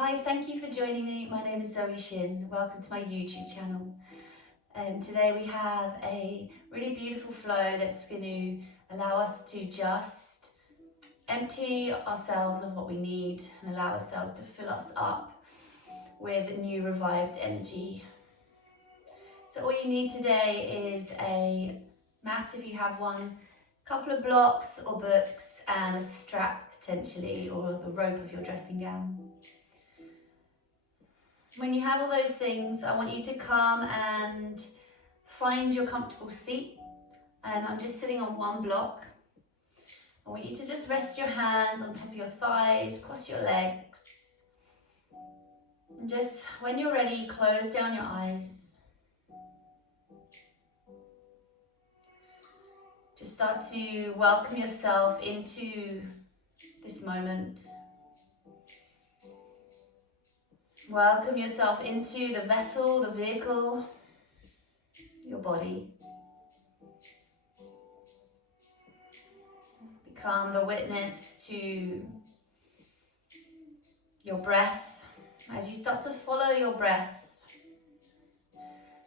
Hi, thank you for joining me. My name is ZOE SHINN. Welcome to my YouTube channel. Today we have a really beautiful flow that's going to allow us to just empty ourselves of what we need and allow ourselves to fill us up with new revived energy. So all you need today is a mat if you have one, a couple of blocks or books and a strap potentially, or the rope of your dressing gown. When you have all those things, I want you to come and find your comfortable seat. And I'm just sitting on one block. I want you to just rest your hands on top of your thighs, cross your legs. And just when you're ready, close down your eyes. Just start to welcome yourself into this moment. Welcome yourself into the vessel, the vehicle, your body. Become the witness to your breath. As you start to follow your breath,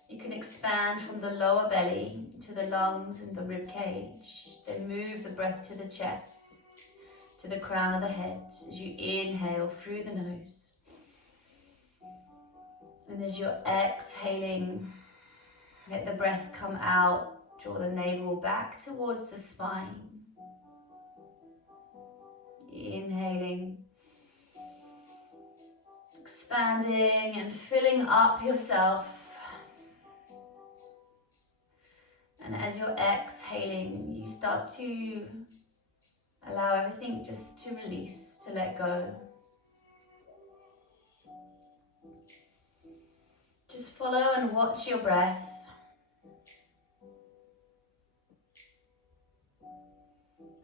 you can expand from the lower belly to the lungs and the rib cage. Then move the breath to the chest, to the crown of the head as you inhale through the nose. And as you're exhaling, let the breath come out. Draw the navel back towards the spine. Inhaling, expanding and filling up yourself. And as you're exhaling, you start to allow everything just to release, to let go. Just follow and watch your breath.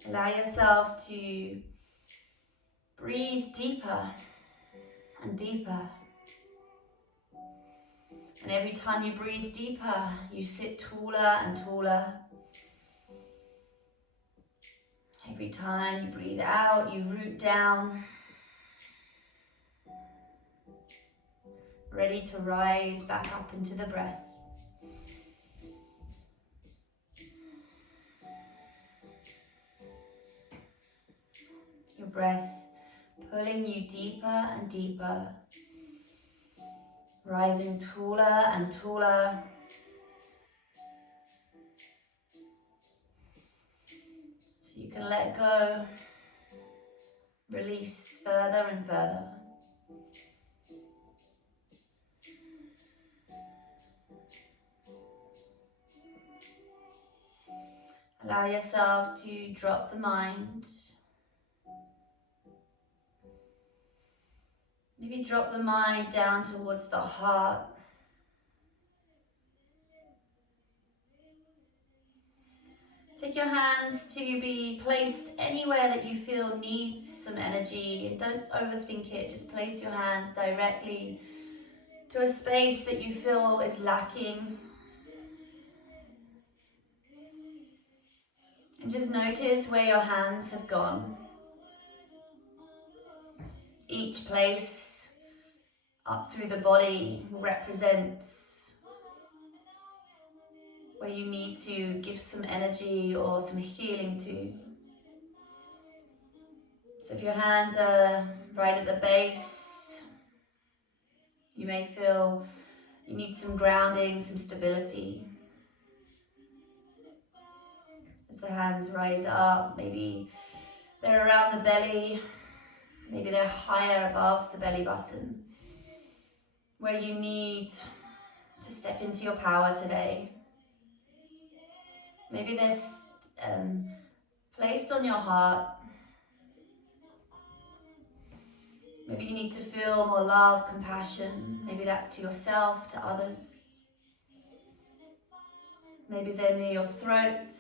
Allow yourself to breathe deeper and deeper. And every time you breathe deeper, you sit taller and taller. Every time you breathe out, you root down. Ready to rise back up into the breath. Your breath pulling you deeper and deeper, rising taller and taller. So you can let go, release further and further. Allow yourself to drop the mind. Maybe drop the mind down towards the heart. Take your hands to be placed anywhere that you feel needs some energy, and don't overthink it. Just place your hands directly to a space that you feel is lacking. And just notice where your hands have gone. Each place up through the body represents where you need to give some energy or some healing to. So if your hands are right at the base, you may feel you need some grounding, some stability. As the hands rise up, maybe they're around the belly, maybe they're higher above the belly button, where you need to step into your power today. Maybe they're placed on your heart. Maybe you need to feel more love, compassion. Maybe that's to yourself, to others. Maybe they're near your throat.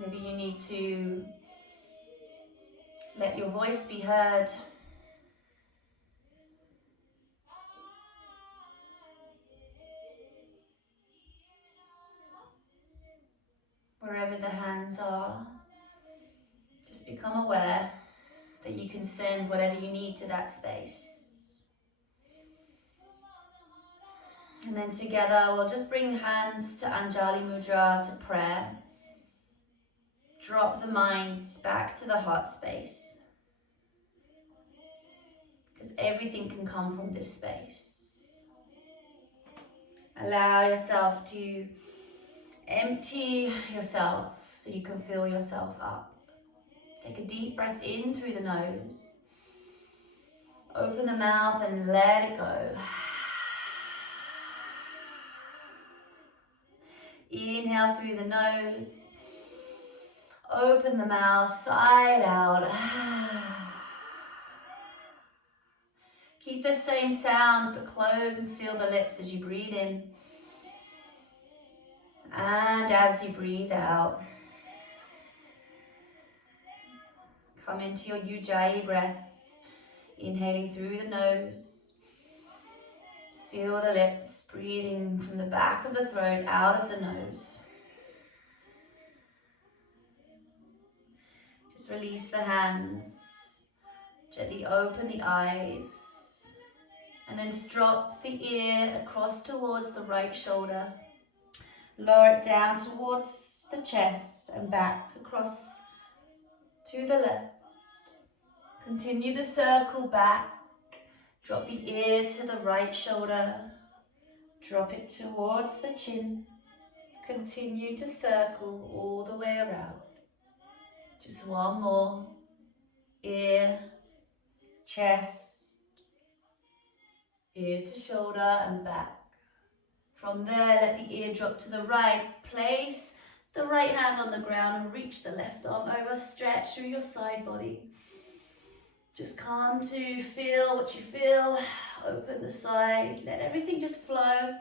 Maybe you need to let your voice be heard. Wherever the hands are, just become aware that you can send whatever you need to that space. And then together we'll just bring hands to Anjali Mudra, to prayer. Drop the mind back to the heart space, because everything can come from this space. Allow yourself to empty yourself so you can fill yourself up. Take a deep breath in through the nose. Open the mouth and let it go. Inhale through the nose. Open the mouth, side out. Keep the same sound, but close and seal the lips as you breathe in. And as you breathe out, come into your Ujjayi breath, inhaling through the nose. Seal the lips, breathing from the back of the throat, out of the nose. Just release the hands, gently open the eyes, and then just drop the ear across towards the right shoulder. Lower it down towards the chest and back across to the left. Continue the circle back. Drop the ear to the right shoulder. Drop it towards the chin. Continue to circle all the way around. Just one more. Ear, chest, ear to shoulder and back. From there, let the ear drop to the right. Place the right hand on the ground and reach the left arm over. Stretch through your side body. Just come to feel what you feel. Open the side. Let everything just flow.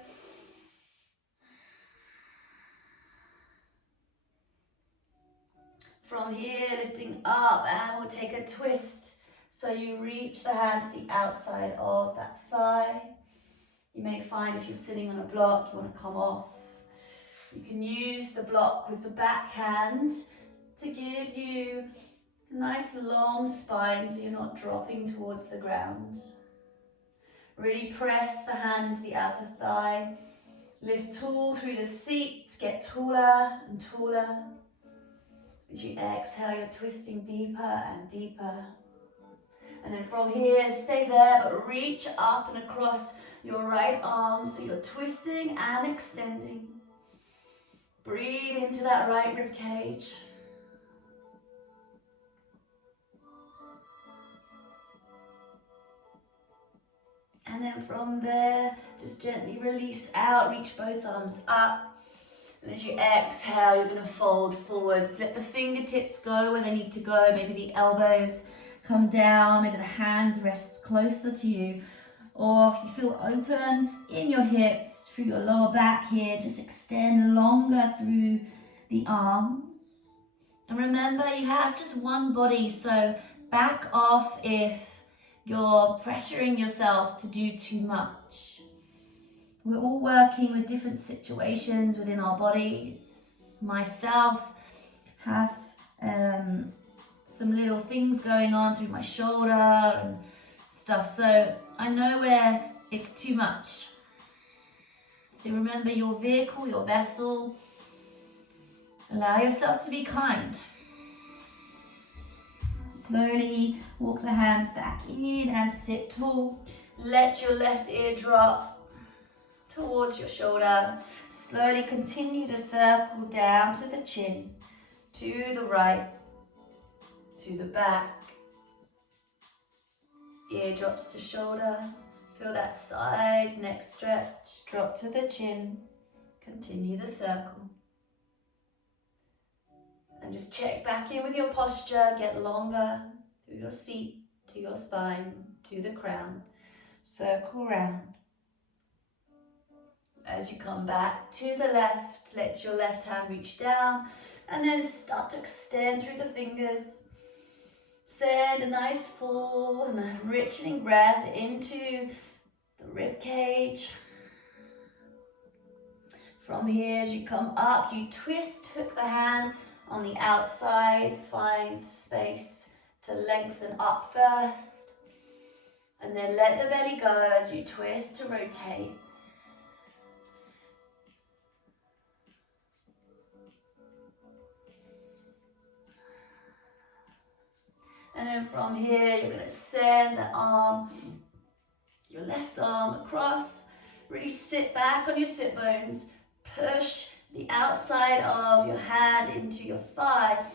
From here, lifting up, and we'll take a twist. So you reach the hand to the outside of that thigh. You may find if you're sitting on a block, you want to come off. You can use the block with the back hand to give you a nice long spine so you're not dropping towards the ground. Really press the hand to the outer thigh. Lift tall through the seat, get taller and taller. As you exhale, you're twisting deeper and deeper. And then from here, stay there, but reach up and across your right arm, so you're twisting and extending. Breathe into that right rib cage. And then from there, just gently release out, reach both arms up. And as you exhale, you're going to fold forwards. Let the fingertips go where they need to go. Maybe the elbows come down, maybe the hands rest closer to you. Or if you feel open in your hips, through your lower back here, just extend longer through the arms. And remember, you have just one body, so back off if you're pressuring yourself to do too much. We're all working with different situations within our bodies. Myself have some little things going on through my shoulder and stuff, so I know where it's too much. So remember your vehicle, your vessel. Allow yourself to be kind. Slowly walk the hands back in and sit tall. Let your left ear drop towards your shoulder. Slowly continue the circle down to the chin, to the right, to the back. Ear drops to shoulder. Feel that side neck stretch. Drop to the chin. Continue the circle. And just check back in with your posture. Get longer through your seat, to your spine, to the crown. Circle round. As you come back to the left, let your left hand reach down and then start to extend through the fingers. Send a nice full and a richening breath into the rib cage. From here, as you come up, you twist, hook the hand On the outside, find space to lengthen up first. And then let the belly go as you twist to rotate. And then from here, you're going to send the arm, your left arm across. Really sit back on your sit bones. Push the outside of your hand into your thigh.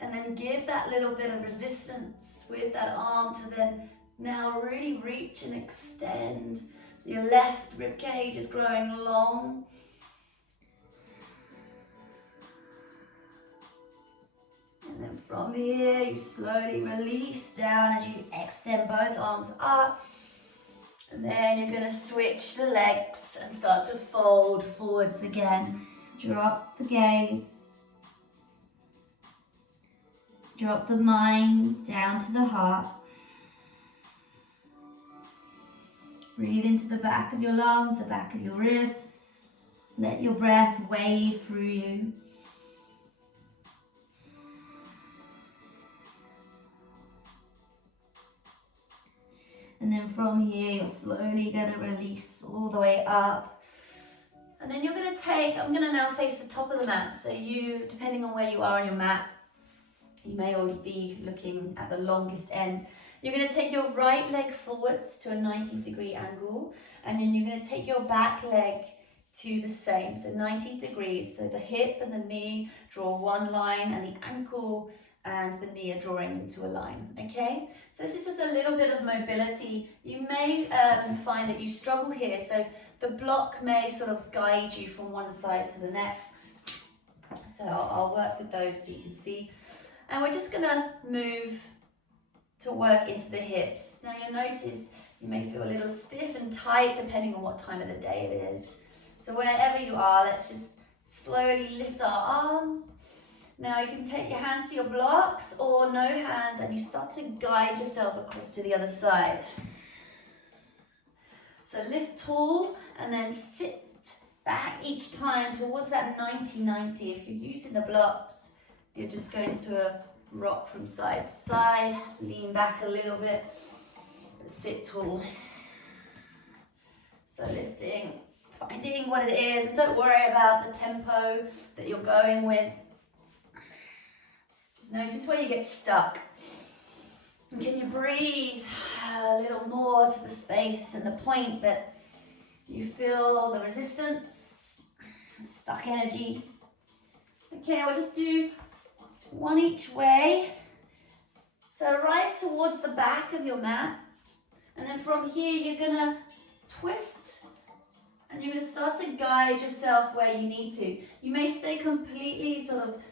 And then give that little bit of resistance with that arm to then now really reach and extend. So your left rib cage is growing long. And then from here, you slowly release down as you extend both arms up. And then you're going to switch the legs and start to fold forwards again. Drop the gaze. Drop the mind down to the heart. Breathe into the back of your lungs, the back of your ribs. Let your breath wave through you. And then from here, you're slowly going to release all the way up. And then you're going to I'm going to now face the top of the mat. So you, depending on where you are on your mat, you may already be looking at the longest end. You're going to take your right leg forwards to a 90-degree angle. And then you're going to take your back leg to the same, so 90 degrees. So the hip and the knee draw one line, and the ankle and the knee are drawing into a line, okay? So this is just a little bit of mobility. You may find that you struggle here, so the block may sort of guide you from one side to the next. So I'll work with those so you can see. And we're just gonna move to work into the hips. Now you'll notice you may feel a little stiff and tight depending on what time of the day it is. So wherever you are, let's just slowly lift our arms. Now you can take your hands to your blocks or no hands, and you start to guide yourself across to the other side. So lift tall and then sit back each time towards that 90-90. If you're using the blocks, you're just going to rock from side to side, lean back a little bit, and sit tall. So lifting, finding what it is, and don't worry about the tempo that you're going with. Just notice where you get stuck. And can you breathe a little more to the space and the point that you feel the resistance, stuck energy. Okay, we'll just do one each way. So arrive towards the back of your mat, and then from here you're gonna twist and you're gonna start to guide yourself where you need to. You may stay completely sort of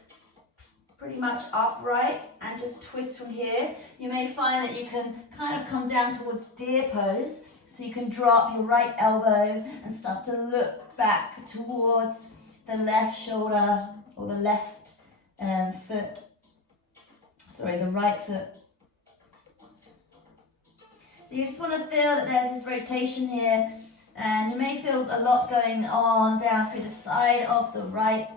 pretty much upright and just twist from here. You may find that you can kind of come down towards deer pose, so you can drop your right elbow and start to look back towards the left shoulder or the left foot, sorry, the right foot. So you just want to feel that there's this rotation here, and you may feel a lot going on down through the side of the right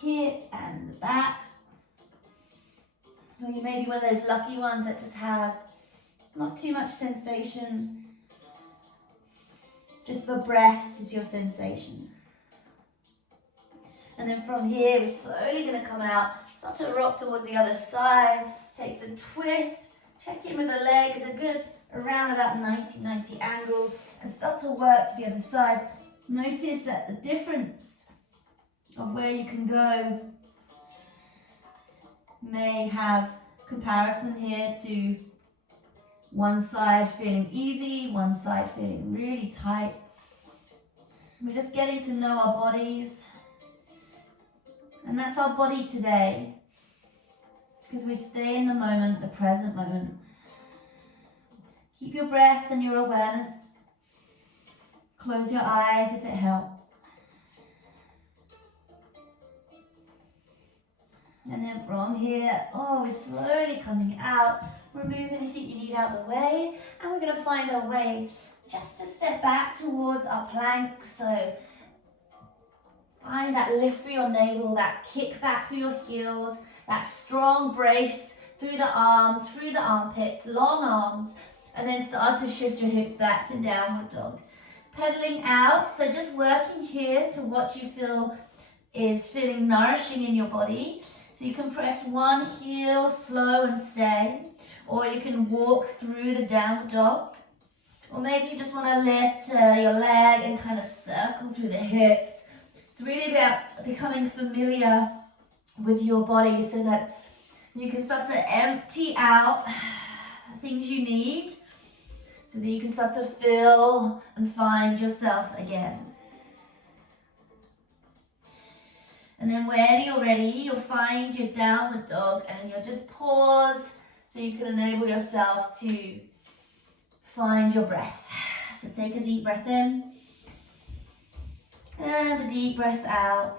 hip and the back. Or you may be one of those lucky ones that just has not too much sensation. Just the breath is your sensation. And then from here, we're slowly going to come out, start to rock towards the other side, take the twist, check in with the leg, is a good around about 90-90 angle, and start to work to the other side. Notice that the difference of where you can go may have comparison here to one side feeling easy, one side feeling really tight. We're just getting to know our bodies, and that's our body today, because we stay in the moment, the present moment. Keep your breath and your awareness. Close your eyes if it helps. And then from here, we're slowly coming out. Remove anything you need out of the way. And we're going to find our way just to step back towards our plank. So Find that lift through your navel, that kick back through your heels, that strong brace through the arms, through the armpits, long arms, and then start to shift your hips back to downward dog. Pedaling out, so just working here to what you feel is feeling nourishing in your body. So you can press one heel slow and stay, or you can walk through the downward dog, or maybe you just want to lift your leg and kind of circle through the hips. It's really about becoming familiar with your body so that you can start to empty out the things you need so that you can start to feel and find yourself again. And then when you're ready, you'll find your downward dog and you'll just pause so you can enable yourself to find your breath. So take a deep breath in and a deep breath out.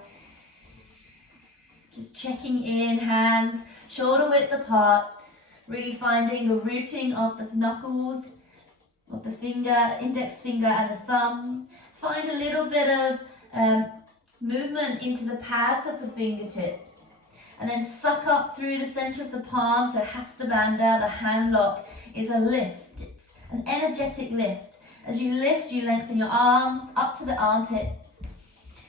Just checking in, hands shoulder width apart, really finding the rooting of the knuckles, of the finger, index finger and the thumb. Find a little bit of movement into the pads of the fingertips. And then suck up through the center of the palm, so Hasta Bandha, the hand lock, is a lift. It's an energetic lift. As you lift, you lengthen your arms up to the armpits.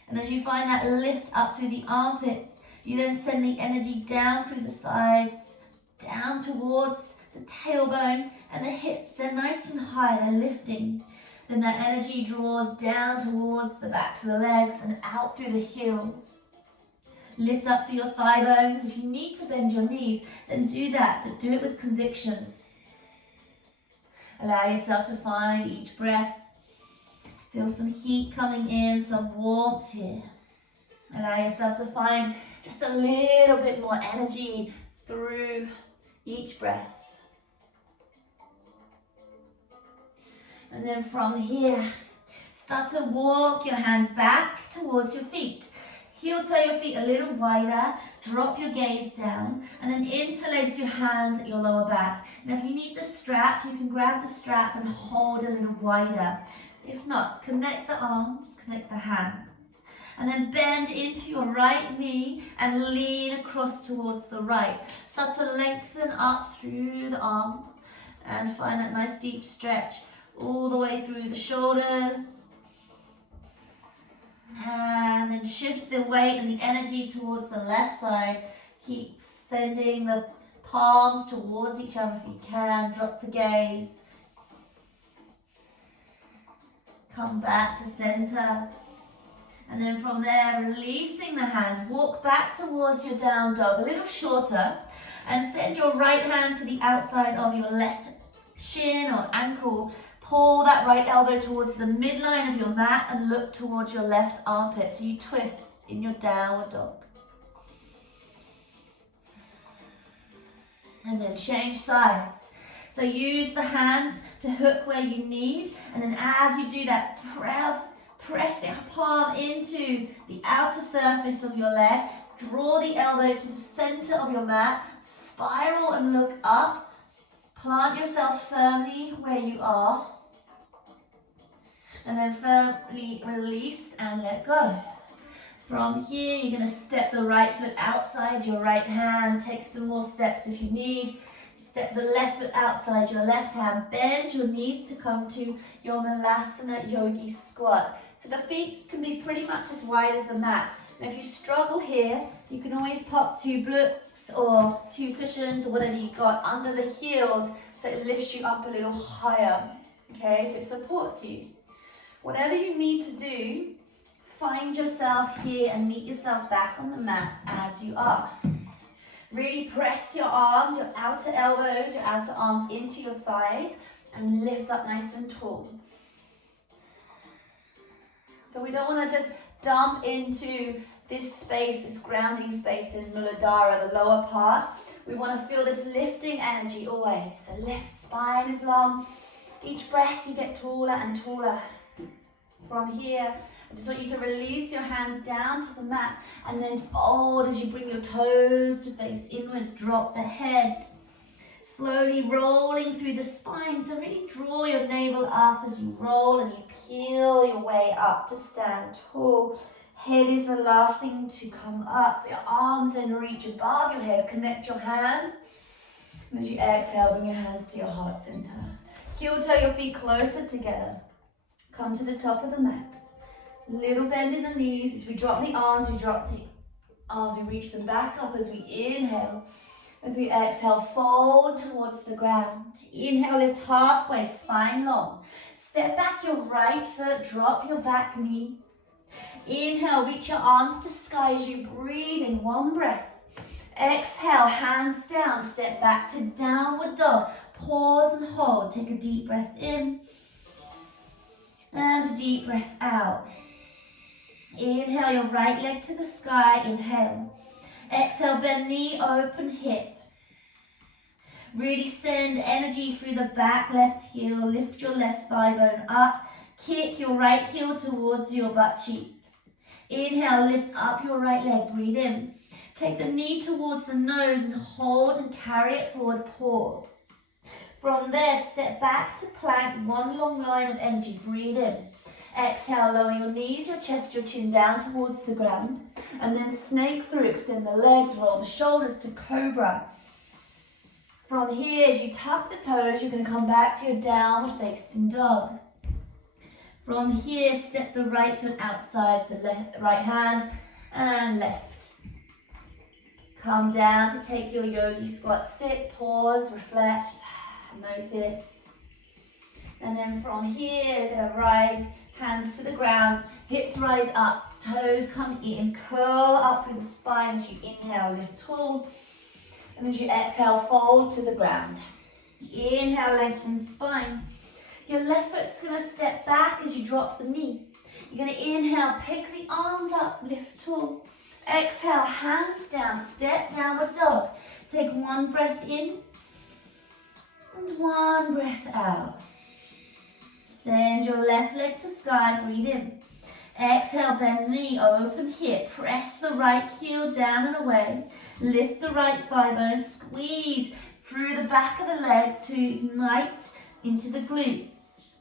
And as you find that lift up through the armpits, you then send the energy down through the sides, down towards the tailbone and the hips. They're nice and high, they're lifting. Then that energy draws down towards the backs of the legs and out through the heels. Lift up through your thigh bones. If you need to bend your knees, then do that, but do it with conviction. Allow yourself to find each breath. Feel some heat coming in, some warmth here. Allow yourself to find just a little bit more energy through each breath. And then from here, start to walk your hands back towards your feet. Heel toe your feet a little wider, drop your gaze down, and then interlace your hands at your lower back. Now if you need the strap, you can grab the strap and hold a little wider. If not, connect the arms, connect the hands. And then bend into your right knee and lean across towards the right. Start to lengthen up through the arms and find that nice deep stretch all the way through the shoulders. And then shift the weight and the energy towards the left side. Keep sending the palms towards each other if you can. Drop the gaze. Come back to center. And then from there, releasing the hands, walk back towards your down dog, a little shorter, and send your right hand to the outside of your left shin or ankle. Pull that right elbow towards the midline of your mat and look towards your left armpit. So you twist in your downward dog. And then change sides. So use the hand to hook where you need, and then as you do that, press your palm into the outer surface of your leg. Draw the elbow to the center of your mat. Spiral and look up. Plant yourself firmly where you are. And then firmly release and let go. From here, you're going to step the right foot outside your right hand. Take some more steps if you need. Step the left foot outside your left hand. Bend your knees to come to your Malasana Yogi squat. So the feet can be pretty much as wide as the mat. Now if you struggle here, you can always pop 2 blocks or 2 cushions or whatever you got under the heels so it lifts you up a little higher. Okay, so it supports you. Whatever you need to do, find yourself here and meet yourself back on the mat as you are. Really press your arms, your outer elbows, your outer arms into your thighs and lift up nice and tall. So we don't want to just dump into this space, this grounding space in Muladhara, the lower part. We want to feel this lifting energy always. So left spine is long. Each breath you get taller and taller. From here, I just want you to release your hands down to the mat and then fold as you bring your toes to face inwards. Drop the head. Slowly rolling through the spine. So really draw your navel up as you roll and you peel your way up to stand tall. Head is the last thing to come up. Your arms then reach above your head. Connect your hands. And as you exhale, bring your hands to your heart center. Heel toe your feet closer together. Come to the top of the mat. Little bend in the knees. As we drop the arms, we reach them back up as we inhale. As we exhale, fold towards the ground. Inhale, lift halfway, spine long. Step back your right foot, drop your back knee. Inhale, reach your arms to sky as you breathe in one breath. Exhale, hands down, step back to downward dog. Pause and hold. Take a deep breath in and a deep breath out. Inhale, your right leg to the sky. Inhale. Exhale, bend knee, open hip. Really send energy through the back left heel. Lift your left thigh bone up. Kick your right heel towards your butt cheek. Inhale, lift up your right leg. Breathe in. Take the knee towards the nose and hold and carry it forward. Pause. From there, step back to plank. One long line of energy. Breathe in. Exhale, lower your knees, your chest, your chin down towards the ground. And then snake through. Extend the legs, roll the shoulders to cobra. From here, as you tuck the toes, you're going to come back to your downward facing dog. From here, step the right foot outside the right hand and left. Come down to take your yogi squat. Sit, pause, reflect, notice. And then from here, you're going to rise, hands to the ground, hips rise up, toes come in, curl up through the spine as you inhale, lift tall. And as you exhale, fold to the ground. Inhale, lengthen the spine. Your left foot's going to step back as you drop the knee. You're going to inhale, pick the arms up, lift tall. Exhale, hands down, step downward dog. Take one breath in and one breath out. Send your left leg to sky, breathe in. Exhale, bend knee, open hip. Press the right heel down and away. Lift the right thigh bone, squeeze through the back of the leg to ignite into the glutes.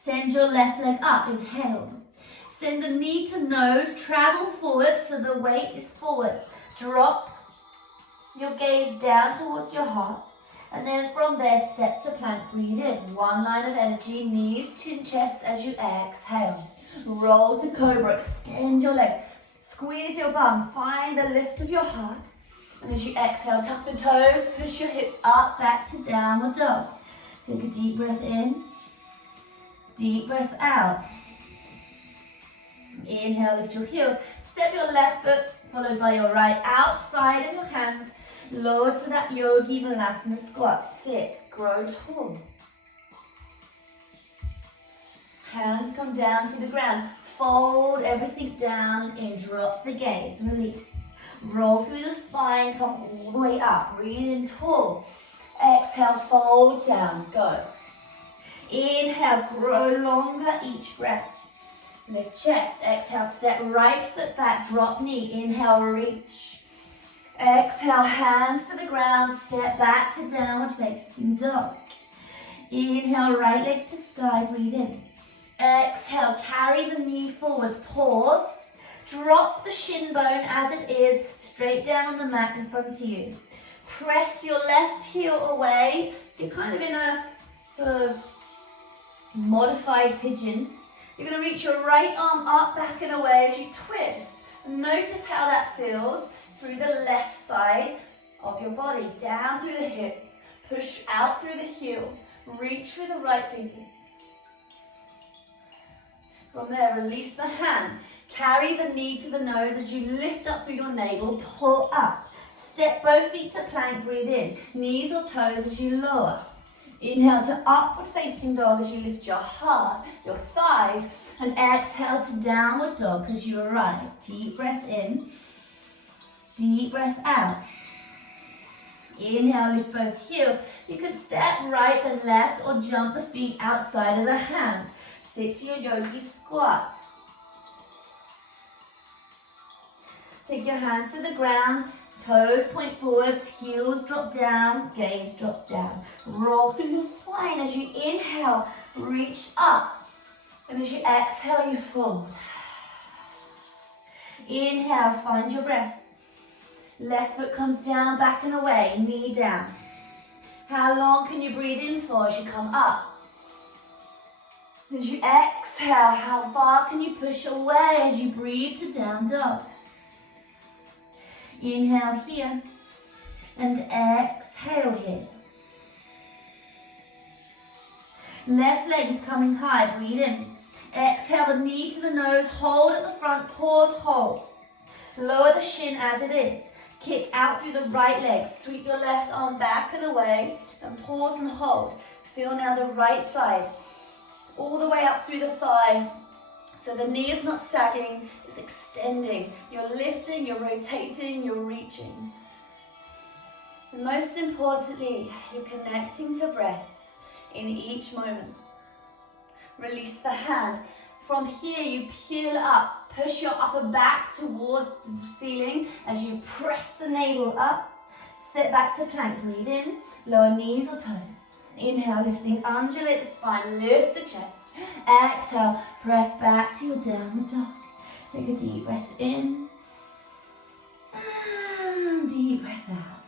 Send your left leg up, inhale. Send the knee to nose, travel forward so the weight is forward. Drop your gaze down towards your heart. And then from there, step to plank, breathe in. One line of energy, knees, chin, chest as you exhale. Roll to cobra, extend your legs. Squeeze your bum, find the lift of your heart. And as you exhale, tuck the toes, push your hips up, back to downward dog. Take a deep breath in, deep breath out. Inhale, lift your heels. Step your left foot, followed by your right, outside of your hands. Lower to that yogi vinyasa squat. Sit, grow tall. Hands come down to the ground. Fold everything down and drop the gaze. Release. Roll through the spine, come all the way up. Breathe in tall. Exhale, fold down. Go. Inhale, grow longer each breath. Lift chest. Exhale, step right foot back, drop knee. Inhale, reach. Exhale, hands to the ground. Step back to downward facing dog. Inhale, right leg to sky. Breathe in. Exhale, carry the knee forwards. Pause. Drop the shin bone as it is, straight down on the mat in front of you. Press your left heel away, so you're kind of in a sort of modified pigeon. You're going to reach your right arm up, back and away as you twist. Notice how that feels through the left side of your body. Down through the hip, push out through the heel, reach through the right fingers. From there, release the hand. Carry the knee to the nose as you lift up through your navel, pull up. Step both feet to plank, breathe in. Knees or toes as you lower. Inhale to upward facing dog as you lift your heart, your thighs, and exhale to downward dog as you arrive. Deep breath in, deep breath out. Inhale, lift both heels. You can step right and left or jump the feet outside of the hands. Sit to your yogi squat. Take your hands to the ground, toes point forwards, heels drop down, gaze drops down. Roll through your spine as you inhale, reach up. And as you exhale, you fold. Inhale, find your breath. Left foot comes down, back and away, knee down. How long can you breathe in for as you come up? As you exhale, how far can you push away as you breathe to down dog? Inhale here and exhale here. Left leg is coming high, breathe in. Exhale the knee to the nose, hold at the front, pause, hold. Lower the shin as it is. Kick out through the right leg, sweep your left arm back and away, and pause and hold. Feel now the right side, all the way up through the thigh. So the knee is not sagging, it's extending. You're lifting, you're rotating, you're reaching. And most importantly, you're connecting to breath in each moment. Release the hand. From here, you peel up. Push your upper back towards the ceiling as you press the navel up. Step back to plank. Breathe in. Lower knees or toes. Inhale, lifting. Undulate the spine. Lift the chest. Exhale. Press back to your downward dog. Take a deep breath in. And deep breath out.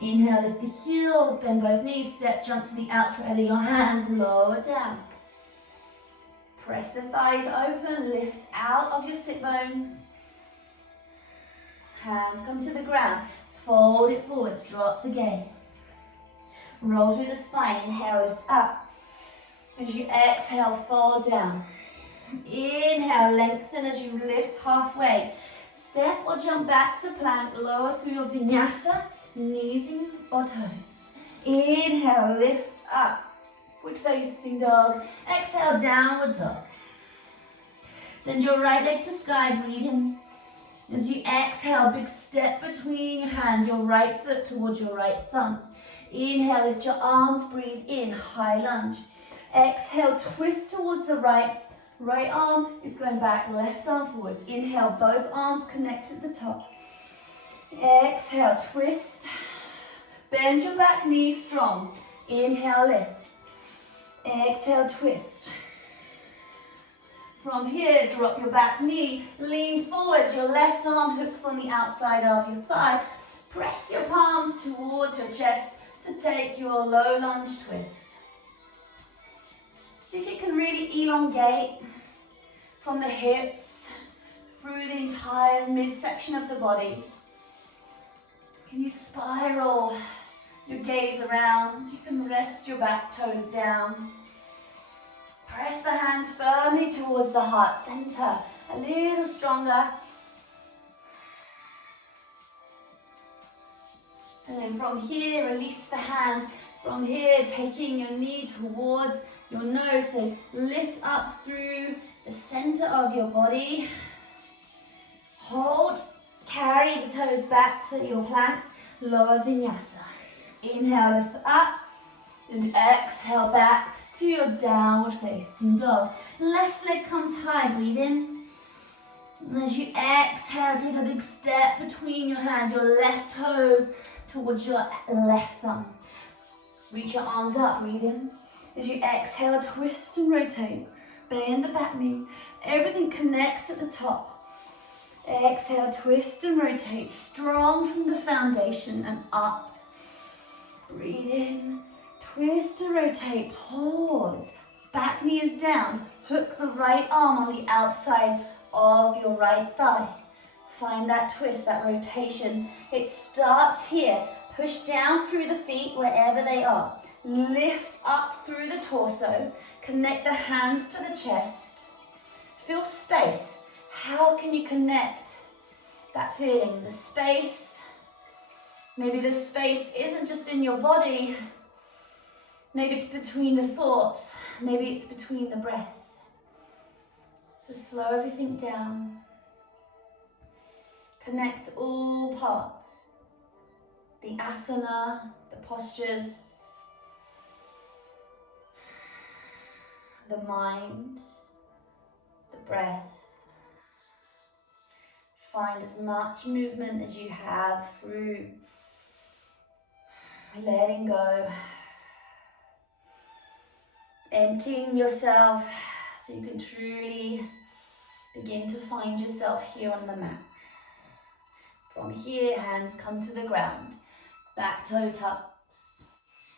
Inhale, lift the heels. Bend both knees. Step, jump to the outside of your hands. Lower down. Press the thighs open, lift out of your sit bones. Hands come to the ground. Fold it forwards, drop the gaze. Roll through the spine, inhale, lift up. As you exhale, fold down. Inhale, lengthen as you lift halfway. Step or jump back to plank, lower through your vinyasa, knees or toes. Inhale, lift up. Upward facing dog. Exhale, downward dog. Send your right leg to sky, breathe in. As you exhale, big step between your hands, your right foot towards your right thumb. Inhale, lift your arms, breathe in, high lunge. Exhale, twist towards the right. Right arm is going back, left arm forwards. Inhale, both arms connect at the top. Exhale, twist. Bend your back knee strong. Inhale, lift. Exhale, twist. From here, drop your back knee, lean forwards, your left arm hooks on the outside of your thigh. Press your palms towards your chest to take your low lunge twist. See if you can really elongate from the hips through the entire midsection of the body. Can you spiral your gaze around? You can rest your back toes down. Press the hands firmly towards the heart center. A little stronger. And then from here, release the hands. From here, taking your knee towards your nose. So lift up through the center of your body. Hold. Carry the toes back to your plank. Lower vinyasa. Inhale, lift up. And exhale back to your downward facing dog. Left leg comes high, breathe in. And as you exhale, take a big step between your hands, your left toes towards your left thumb. Reach your arms up, breathe in. As you exhale, twist and rotate. Bend the back knee. Everything connects at the top. Exhale, twist and rotate. Strong from the foundation and up. Breathe in. Twist to rotate, pause, back knee is down, hook the right arm on the outside of your right thigh. Find that twist, that rotation. It starts here, push down through the feet wherever they are. Lift up through the torso, connect the hands to the chest. Feel space. How can you connect that feeling, the space? Maybe the space isn't just in your body. Maybe it's between the thoughts. Maybe it's between the breath. So slow everything down. Connect all parts. The asana, the postures, the mind, the breath. Find as much movement as you have through letting go. Emptying yourself so you can truly Begin to find yourself here on the mat. From here, hands come to the ground. Back toe tucks.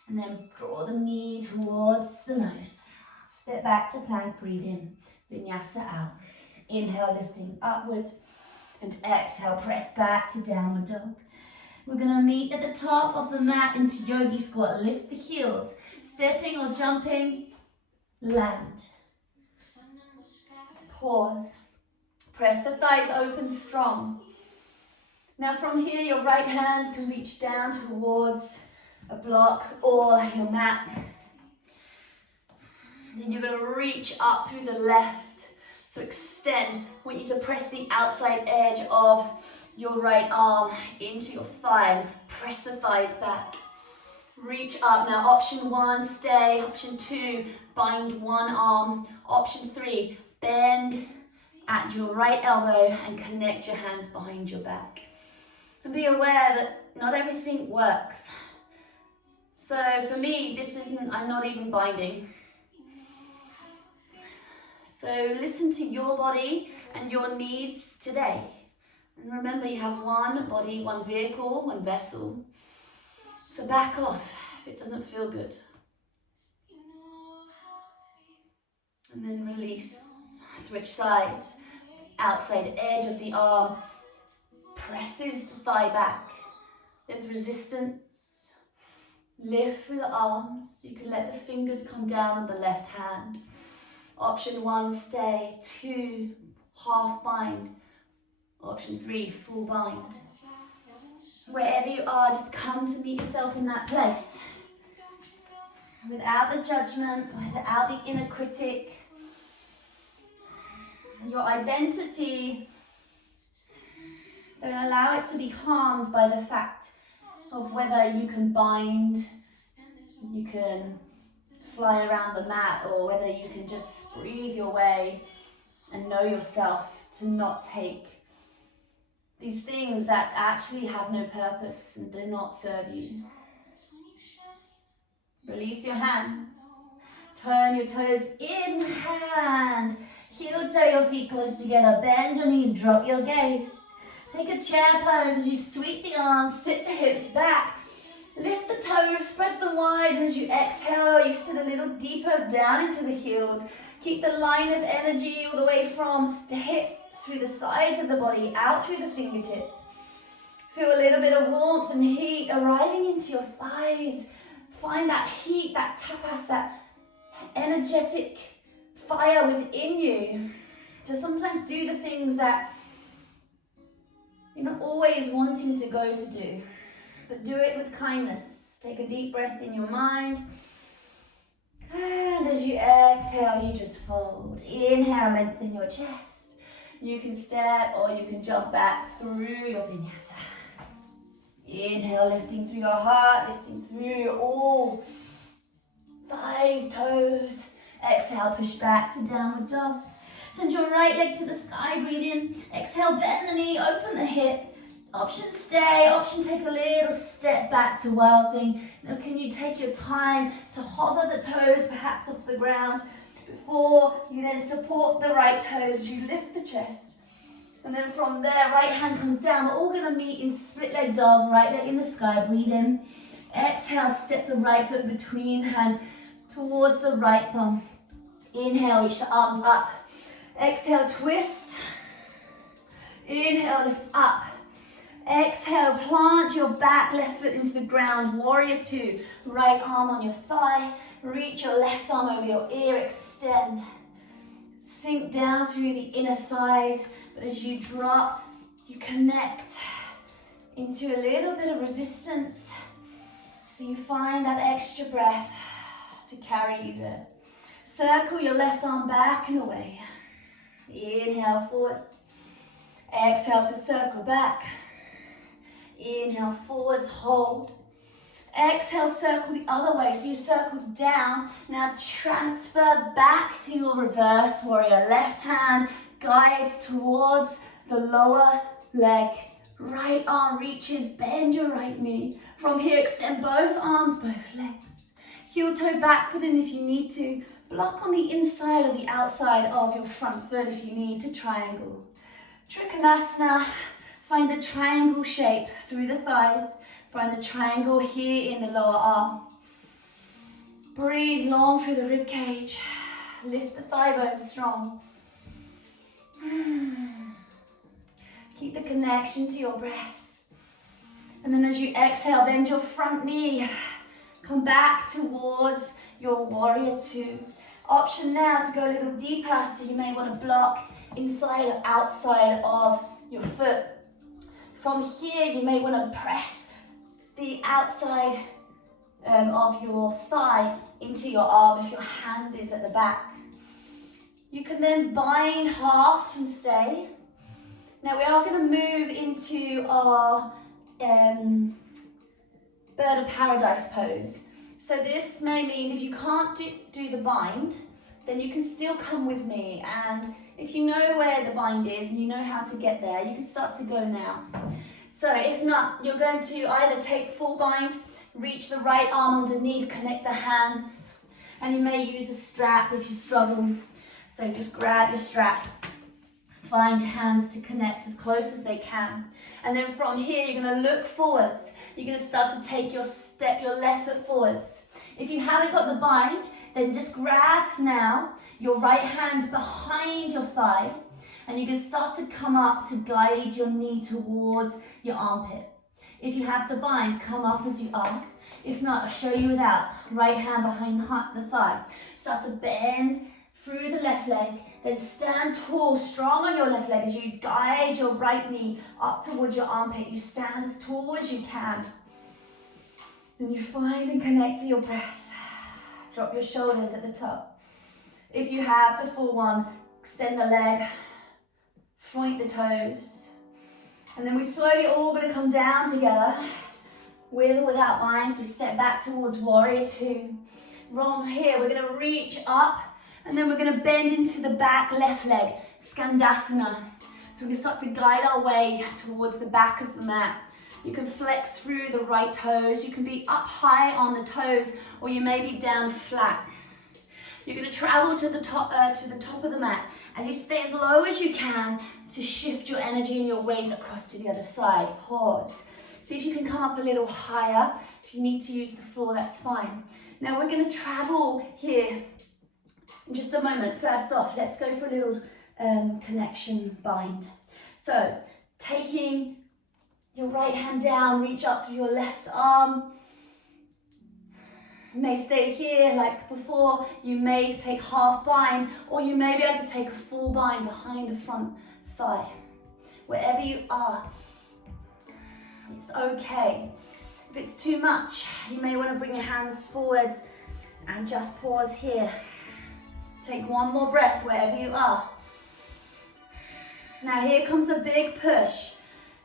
And then draw the knee towards the nose. Step back to plank, breathe in. Vinyasa out. Inhale, lifting upward. And exhale, press back to downward dog. We're going to meet at the top of the mat into yogi squat. Lift the heels. Stepping or jumping, land. Pause. Press the thighs open strong. Now from here, your right hand can reach down towards a block or your mat. Then you're going to reach up through the left. So extend. I want you to press the outside edge of your right arm into your thigh. Press the thighs back. Reach up. Now option 1, stay. Option 2, bind one arm. Option 3, bend at your right elbow and connect your hands behind your back. And be aware that not everything works. So for me, I'm not even binding. So listen to your body and your needs today. And remember, you have one body, one vehicle, one vessel. So back off if it doesn't feel good. And then release. Switch sides. Outside edge of the arm presses the thigh back. There's resistance. Lift through the arms. You can let the fingers come down on the left hand. Option 1, stay. 2, half bind. Option 3, full bind. Wherever you are, just come to meet yourself in that place. Without the judgment, without the inner critic. Your identity, don't allow it to be harmed by the fact of whether you can bind, you can fly around the mat, or whether you can just breathe your way and know yourself to not take these things that actually have no purpose and do not serve you. Release your hands. Turn your toes in hand. Heel toe your feet close together. Bend your knees, drop your gaze. Take a chair pose as you sweep the arms, sit the hips back. Lift the toes, spread them wide, and as you exhale, you sit a little deeper down into the heels. Keep the line of energy all the way from the hips, through the sides of the body, out through the fingertips. Feel a little bit of warmth and heat arriving into your thighs. Find that heat, that tapas, that energetic fire within you to sometimes do the things that you're not always wanting to go to do, but do it with kindness. Take a deep breath in your mind, and as you exhale, you just fold. Inhale, lengthen your chest. You can step or you can jump back through your vinyasa. Inhale, lifting through your heart, lifting through all thighs, toes. Exhale, push back to downward dog. Send your right leg to the sky, breathe in. Exhale, bend the knee, open the hip. Option stay, option take a little step back to wild thing. Now can you take your time to hover the toes perhaps off the ground before you then support the right toes, you lift the chest. And then from there, right hand comes down. We're all gonna meet in split leg dog, right leg in the sky, breathe in. Exhale, step the right foot between hands towards the right thumb. Inhale, reach the arms up. Exhale, twist. Inhale, lift up. Exhale, plant your back left foot into the ground. Warrior 2, right arm on your thigh. Reach your left arm over your ear, extend. Sink down through the inner thighs. But as you drop, you connect into a little bit of resistance. So you find that extra breath to carry you there. Circle your left arm back and away. Inhale forwards. Exhale to circle back. Inhale forwards, hold. Exhale, circle the other way. So you circle down. Now transfer back to your reverse warrior. Left hand guides towards the lower leg. Right arm reaches, bend your right knee. From here, extend both arms, both legs. Heel toe back, put in if you need to. block on the inside or the outside of your front foot if you need to triangle. Trikonasana, find the triangle shape through the thighs. Find the triangle here in the lower arm. Breathe long through the rib cage. Lift the thigh bone strong. Keep the connection to your breath. And then as you exhale, bend your front knee. Come back towards your warrior two. Option now to go a little deeper, so you may want to block inside or outside of your foot. From here, you may want to press the outside of your thigh into your arm if your hand is at the back. You can then bind half and stay. Now we are going to move into our bird of paradise pose. So this may mean if you can't do the bind, then you can still come with me, and if you know where the bind is and you know how to get there, you can start to go now. So if not, you're going to either take full bind, reach the right arm underneath, connect the hands, and you may use a strap if you struggle. So just grab your strap, find your hands to connect as close as they can. And then from here, you're going to look forwards. You're going to start to take your left foot forwards. If you haven't got the bind, then just grab now your right hand behind your thigh, and you can start to come up to guide your knee towards your armpit. If you have the bind, come up as you are. If not, I'll show you without. Right hand behind the thigh. Start to bend through the left leg, then stand tall, strong on your left leg as you guide your right knee up towards your armpit. You stand as tall as you can. Then you find and connect to your breath. Drop your shoulders at the top. If you have the full one, extend the leg, point the toes. And then we slowly all going to come down together. With or without binds, we step back towards warrior two. From here, we're going to reach up, and then we're going to bend into the back left leg, Skandasana. So we can start to guide our way towards the back of the mat. You can flex through the right toes. You can be up high on the toes, or you may be down flat. You're going to travel to the top of the mat as you stay as low as you can to shift your energy and your weight across to the other side. Pause. See if you can come up a little higher. If you need to use the floor, that's fine. Now we're going to travel here in just a moment. First off, let's go for a little connection bind. So taking your right hand down, reach up through your left arm. You may stay here like before. You may take half bind, or you may be able to take a full bind behind the front thigh. Wherever you are, it's okay. If it's too much, you may want to bring your hands forwards and just pause here. Take one more breath wherever you are. Now here comes a big push.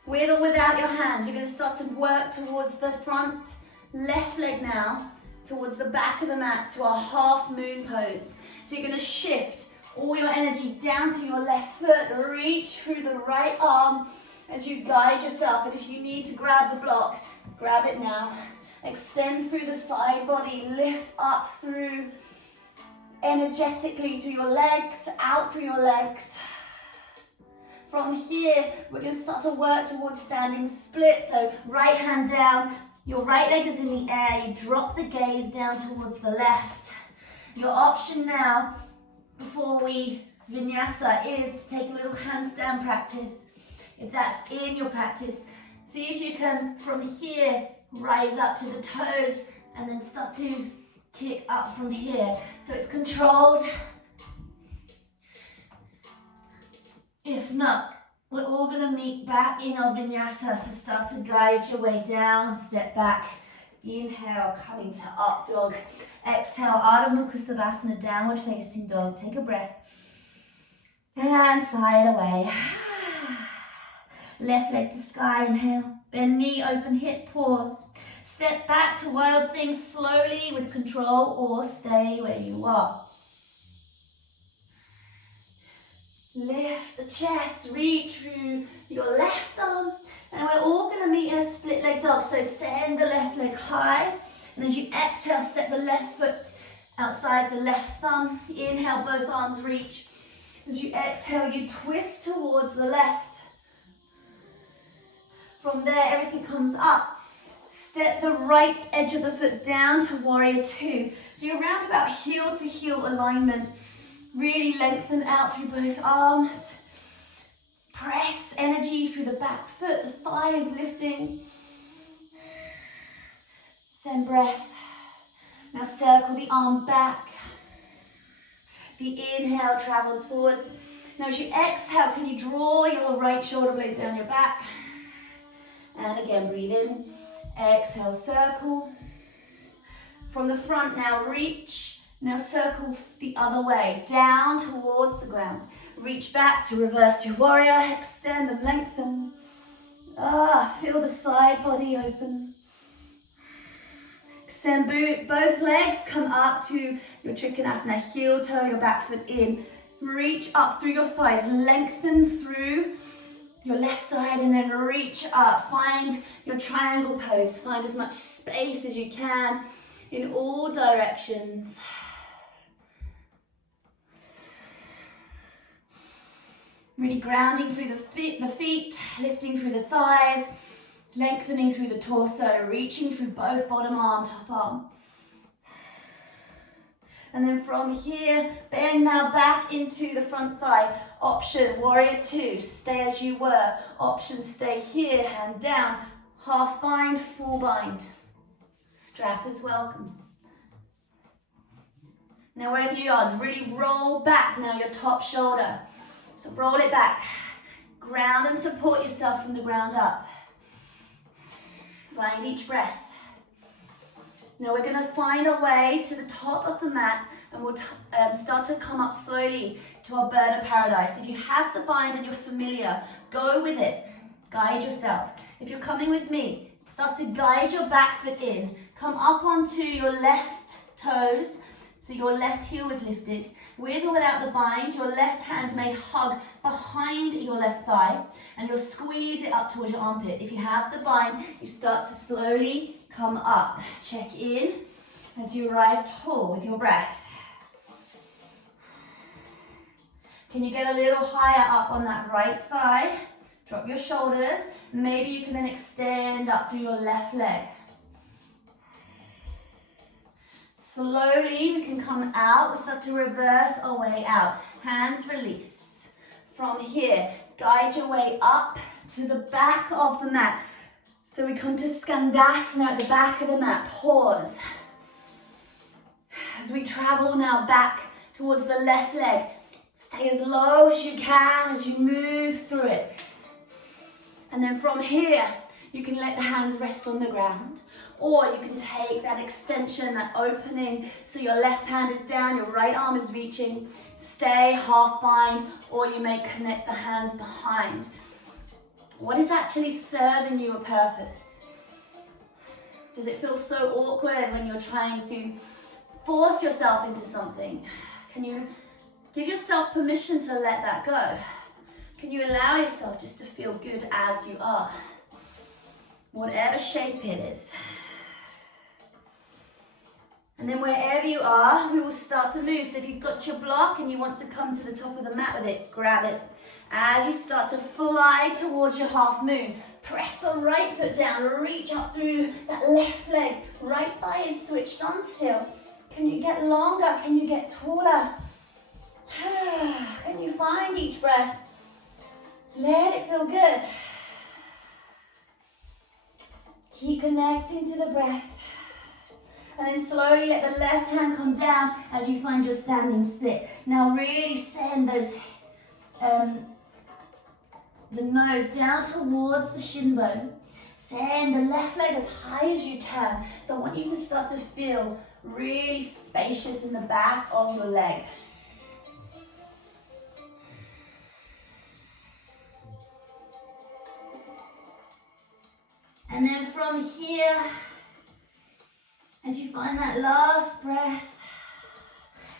With or without your hands, you're going to start to work towards the front left leg now, towards the back of the mat, to our half moon pose. So you're going to shift all your energy down through your left foot, reach through the right arm as you guide yourself. And if you need to grab the block, grab it now. Extend through the side body, lift up through energetically through your legs, out through your legs. From here, we're going to start to work towards standing split. So right hand down, your right leg is in the air. You drop the gaze down towards the left. Your option now, before we vinyasa, is to take a little handstand practice. If that's in your practice, see if you can, from here, rise up to the toes and then start to kick up from here. So it's controlled. If not, we're all going to meet back in our vinyasa. So start to guide your way down, step back. Inhale, coming to up dog. Exhale, Ardha Mukha Savasana, downward facing dog. Take a breath. And sigh it away. Left leg to sky, inhale. Bend knee, open hip, pause. Step back to wild things slowly with control, or stay where you are. Lift the chest, reach through your left arm, and we're all going to meet in a split leg dog. So send the left leg high, and as you exhale, step the left foot outside the left thumb. Inhale, both arms reach. As you exhale, you twist towards the left. From there, everything comes up. Step the right edge of the foot down to warrior two. So you're around about heel to heel alignment. Really lengthen out through both arms. Press energy through the back foot, the thigh is lifting. Send breath. Now circle the arm back. The inhale travels forwards. Now as you exhale, can you draw your right shoulder blade down your back? And again, breathe in. Exhale, circle. From the front now, reach. Now circle the other way, down towards the ground. Reach back to reverse your warrior. Extend and lengthen. Feel the side body open. Extend both legs, come up to your Trikonasana, heel toe your back foot in. Reach up through your thighs, lengthen through your left side and then reach up. Find your triangle pose, find as much space as you can in all directions. Really grounding through the feet, lifting through the thighs, lengthening through the torso, reaching through both bottom arm, top arm. And then from here, bend now back into the front thigh. Option, warrior two, stay as you were. Option, stay here, hand down. Half bind, full bind. Strap is welcome. Now wherever you are, really roll back now your top shoulder. So roll it back. Ground and support yourself from the ground up. Find each breath. Now we're going to find our way to the top of the mat and we'll start to come up slowly to our bird of paradise. If you have the bind and you're familiar, go with it. Guide yourself. If you're coming with me, start to guide your back foot in. Come up onto your left toes, so your left heel is lifted. With or without the bind, your left hand may hug behind your left thigh and you'll squeeze it up towards your armpit. If you have the bind, you start to slowly come up. Check in as you arrive tall with your breath. Can you get a little higher up on that right thigh? Drop your shoulders. Maybe you can then extend up through your left leg. Slowly we can come out. We start to reverse our way out. Hands release. From here, guide your way up to the back of the mat. So we come to Skandasana at the back of the mat. Pause. As we travel now back towards the left leg, stay as low as you can as you move through it. And then from here, you can let the hands rest on the ground. Or you can take that extension, that opening, so your left hand is down, your right arm is reaching. Stay half bind, or you may connect the hands behind. What is actually serving you a purpose? Does it feel so awkward when you're trying to force yourself into something? Can you give yourself permission to let that go? Can you allow yourself just to feel good as you are? Whatever shape it is. And then wherever you are, we will start to move. So if you've got your block and you want to come to the top of the mat with it, grab it. As you start to fly towards your half moon, press the right foot down, reach up through that left leg. Right thigh is switched on still. Can you get longer? Can you get taller? Can you find each breath? Let it feel good. Keep connecting to the breath. And then slowly let the left hand come down as you find your standing split. Now really send those, the nose down towards the shin bone. Send the left leg as high as you can. So I want you to start to feel really spacious in the back of your leg. And then from here, as you find that last breath,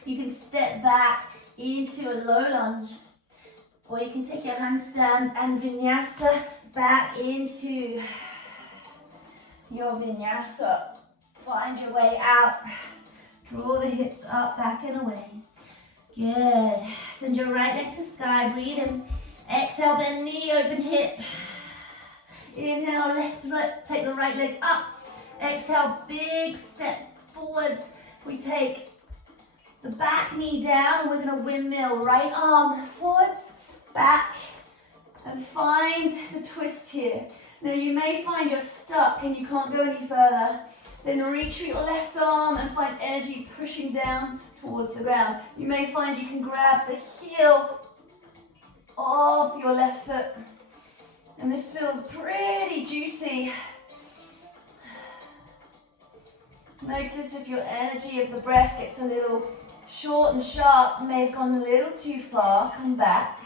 you can step back into a low lunge, or you can take your handstand and vinyasa back into your vinyasa. Find your way out. Draw the hips up, back and away. Good. Send your right leg to sky. Breathe in. Exhale, bend knee, open hip. Inhale, left leg, take the right leg up. Exhale, big step forwards. We take the back knee down and we're going to windmill. Right arm forwards, back, and find the twist here. Now you may find you're stuck and you can't go any further. Then reach for your left arm and find energy pushing down towards the ground. You may find you can grab the heel of your left foot. And this feels pretty juicy. Notice if your energy of the breath gets a little short and sharp, may have gone a little too far, come back.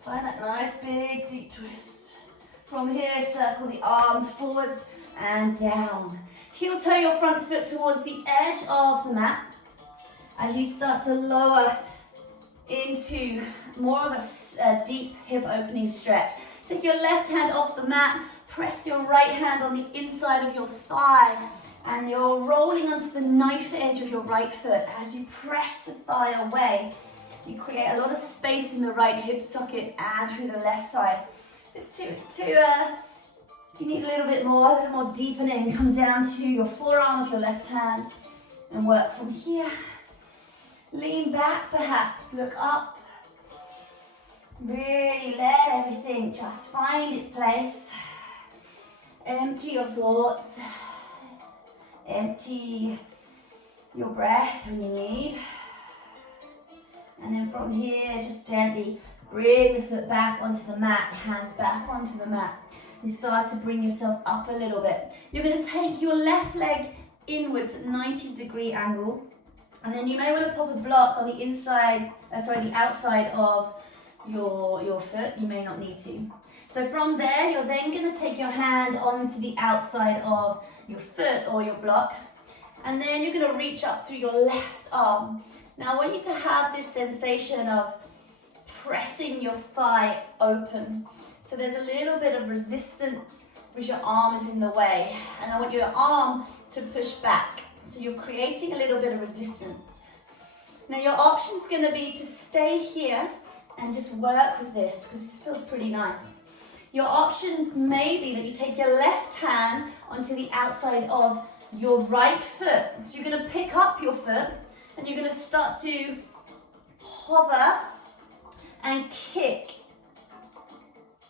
Find that nice big deep twist. From here, circle the arms forwards and down. Heel toe your front foot towards the edge of the mat as you start to lower into more of a deep hip opening stretch. Take your left hand off the mat, press your right hand on the inside of your thigh, and you're rolling onto the knife edge of your right foot. As you press the thigh away, you create a lot of space in the right hip socket and through the left side. It's you need a little more deepening. Come down to your forearm of your left hand and work from here. Lean back perhaps, look up. Really let everything just find its place. Empty your thoughts. Empty your breath when you need. And then from here, just gently bring the foot back onto the mat, hands back onto the mat. And start to bring yourself up a little bit. You're going to take your left leg inwards at 90-degree angle. And then you may want to pop a block on the inside, the outside of your foot. You may not need to. So from there, you're then going to take your hand onto the outside of your foot or your block. And then you're going to reach up through your left arm. Now I want you to have this sensation of pressing your thigh open. So there's a little bit of resistance because your arm is in the way. And I want your arm to push back. So you're creating a little bit of resistance. Now your option's going to be to stay here and just work with this because this feels pretty nice. Your option may be that you take your left hand onto the outside of your right foot. So you're going to pick up your foot and you're going to start to hover and kick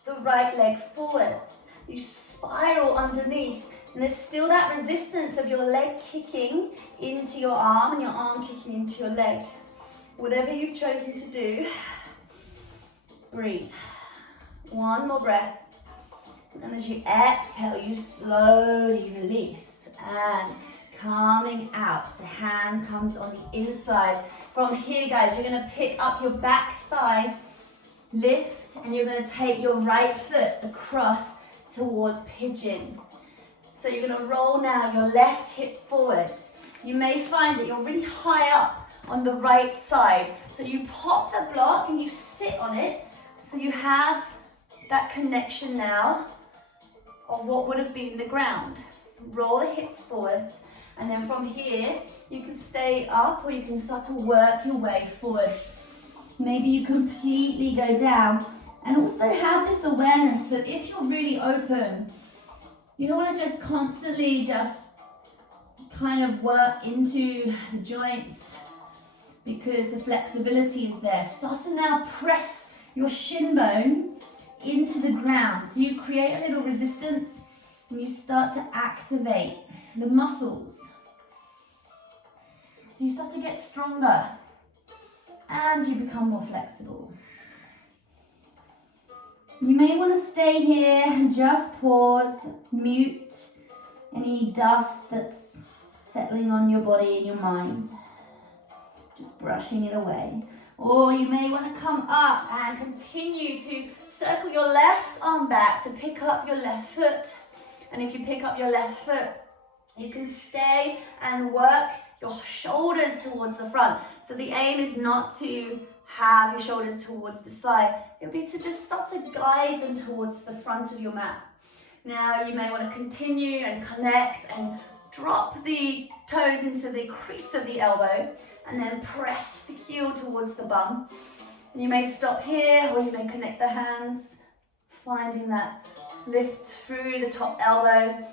the right leg forwards. You spiral underneath and there's still that resistance of your leg kicking into your arm and your arm kicking into your leg. Whatever you've chosen to do, breathe. One more breath. And as you exhale, you slowly release and coming out. So hand comes on the inside. From here, guys, you're going to pick up your back thigh, lift, and you're going to take your right foot across towards pigeon. So you're going to roll now your left hip forwards. You may find that you're really high up on the right side. So you pop the block and you sit on it. So you have that connection now of what would have been the ground. Roll the hips forwards. And then from here, you can stay up or you can start to work your way forward. Maybe you completely go down. And also have this awareness that if you're really open, you don't want to just constantly just kind of work into the joints because the flexibility is there. Start to now press your shin bone into the ground. So you create a little resistance and you start to activate the muscles. So you start to get stronger and you become more flexible. You may want to stay here and just pause, mute any dust that's settling on your body and your mind. Just brushing it away. Or you may want to come up and continue to circle your left arm back to pick up your left foot. And if you pick up your left foot, you can stay and work your shoulders towards the front. So the aim is not to have your shoulders towards the side. It'll be to just start to guide them towards the front of your mat. Now you may want to continue and connect and drop the toes into the crease of the elbow and then press the heel towards the bum. And you may stop here or you may connect the hands, finding that lift through the top elbow.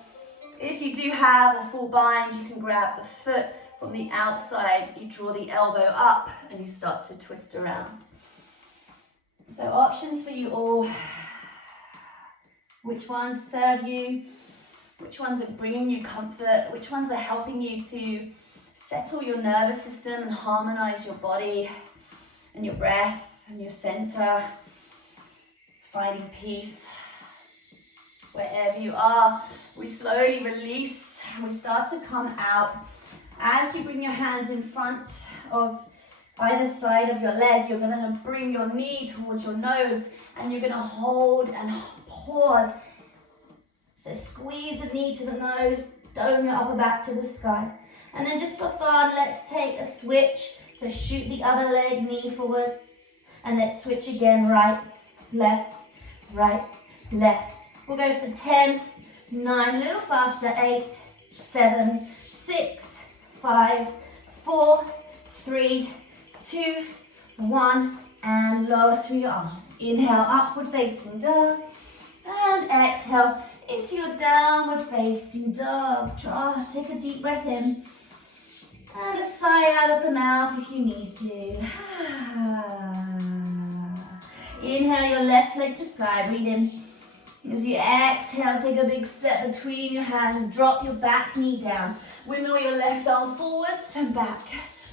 If you do have a full bind, you can grab the foot from the outside, you draw the elbow up and you start to twist around. So options for you all. Which ones serve you? Which ones are bringing you comfort? Which ones are helping you to settle your nervous system and harmonize your body and your breath and your center, finding peace? Wherever you are, we slowly release and we start to come out. As you bring your hands in front of either side of your leg, you're going to bring your knee towards your nose and you're going to hold and pause. So squeeze the knee to the nose, dome your upper back to the sky. And then just for fun, let's take a switch. So shoot the other leg, knee forwards. And let's switch again, right, left, We'll go for 10, 9, a little faster, 8, 7, 6, 5, 4, 3, 2, 1, and lower through your arms. Inhale, upward facing dog, and exhale into your downward facing dog. Take a deep breath in, and a sigh out of the mouth if you need to. Inhale your left leg to sky, breathe in. As you exhale, take a big step between your hands, drop your back knee down. Wiggle your left arm forwards and back.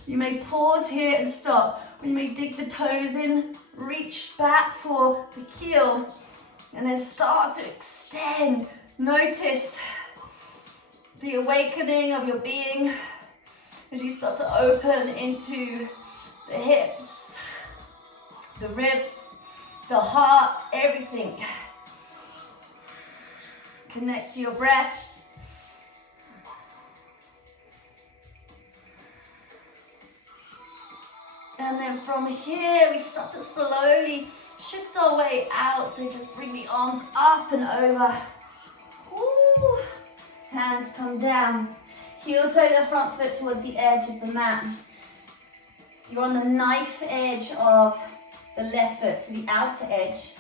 You may pause here and stop. You may dig the toes in, reach back for the heel, and then start to extend. Notice the awakening of your being as you start to open into the hips, the ribs, the heart, everything. Connect to your breath. And then from here, we start to slowly shift our way out. So just bring the arms up and over. Ooh. Hands come down. Heel toe the front foot towards the edge of the mat. You're on the knife edge of the left foot, so the outer edge.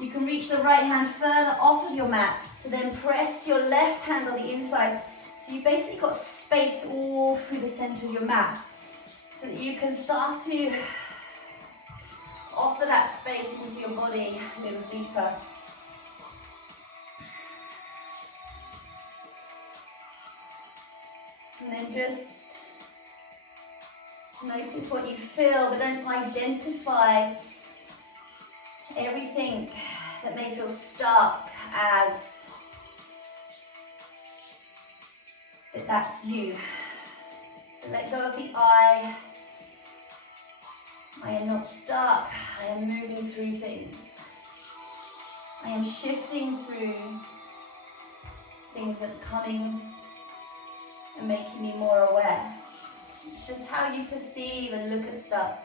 You can reach the right hand further off of your mat to then press your left hand on the inside. So you've basically got space all through the center of your mat so that you can start to offer that space into your body a little deeper. And then just notice what you feel, but don't identify everything that may feel stuck as that's you. So let go of the I. I am not stuck. I am moving through things. I am shifting through things that are coming and making me more aware. It's just how you perceive and look at stuff.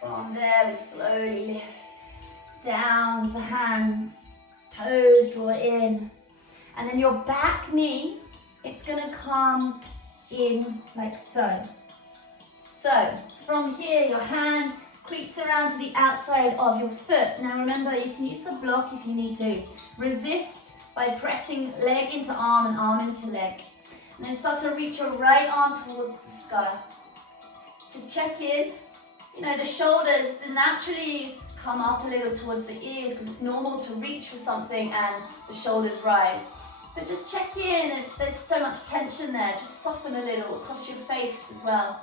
From there, we slowly lift down with the hands, toes draw in, and then your back knee, it's gonna come in like so. So, from here, your hand creeps around to the outside of your foot. Now remember, you can use the block if you need to. Resist by pressing leg into arm and arm into leg. And then start to reach your right arm towards the sky. Just check in. You know, the shoulders naturally come up a little towards the ears because it's normal to reach for something and the shoulders rise. But just check in if there's so much tension there. Just soften a little across your face as well.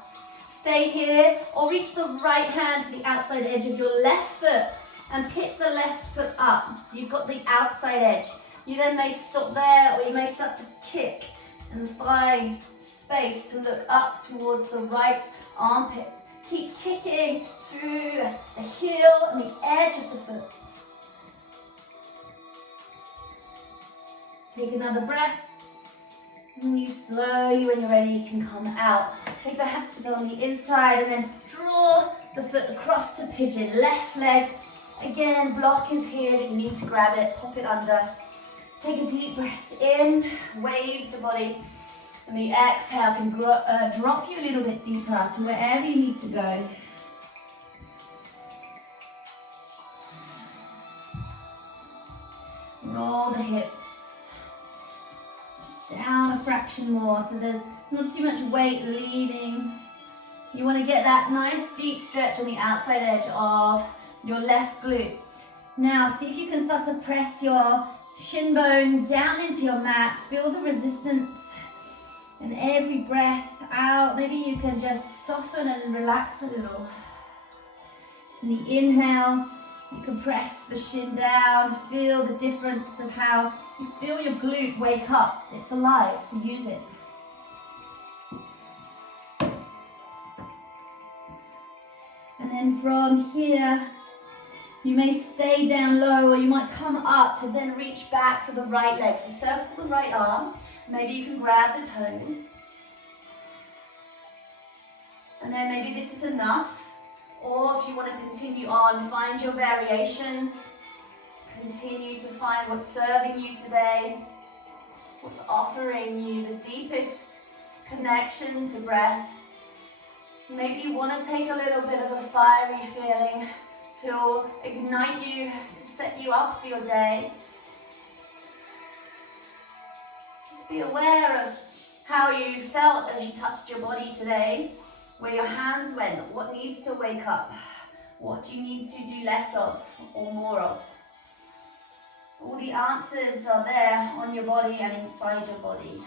Stay here or reach the right hand to the outside edge of your left foot and pick the left foot up. So you've got the outside edge. You then may stop there or you may start to kick and find space to look up towards the right armpit. Keep kicking through the heel and the edge of the foot. Take another breath. And you slowly, when you're ready, you can come out. Take the hands on the inside and then draw the foot across to pigeon. Left leg. Again, block is here. If you need to grab it, pop it under. Take a deep breath in, wave the body, and the exhale can drop you a little bit deeper to wherever you need to go. Roll the hips just down a fraction more so there's not too much weight leaving. You want to get that nice deep stretch on the outside edge of your left glute. Now see if you can start to press your shin bone down into your mat. Feel the resistance, and every breath out, maybe you can just soften and relax a little. In the inhale, you can press the shin down, feel the difference of how you feel your glute wake up. It's alive, so use it. And then from here, you may stay down low, or you might come up to then reach back for the right leg. So circle the right arm. Maybe you can grab the toes. And then maybe this is enough. Or if you want to continue on, find your variations. Continue to find what's serving you today. What's offering you the deepest connection to breath. Maybe you want to take a little bit of a fiery feeling to ignite you, to set you up for your day. Just be aware of how you felt as you touched your body today, where your hands went, what needs to wake up, what do you need to do less of or more of. All the answers are there on your body and inside your body.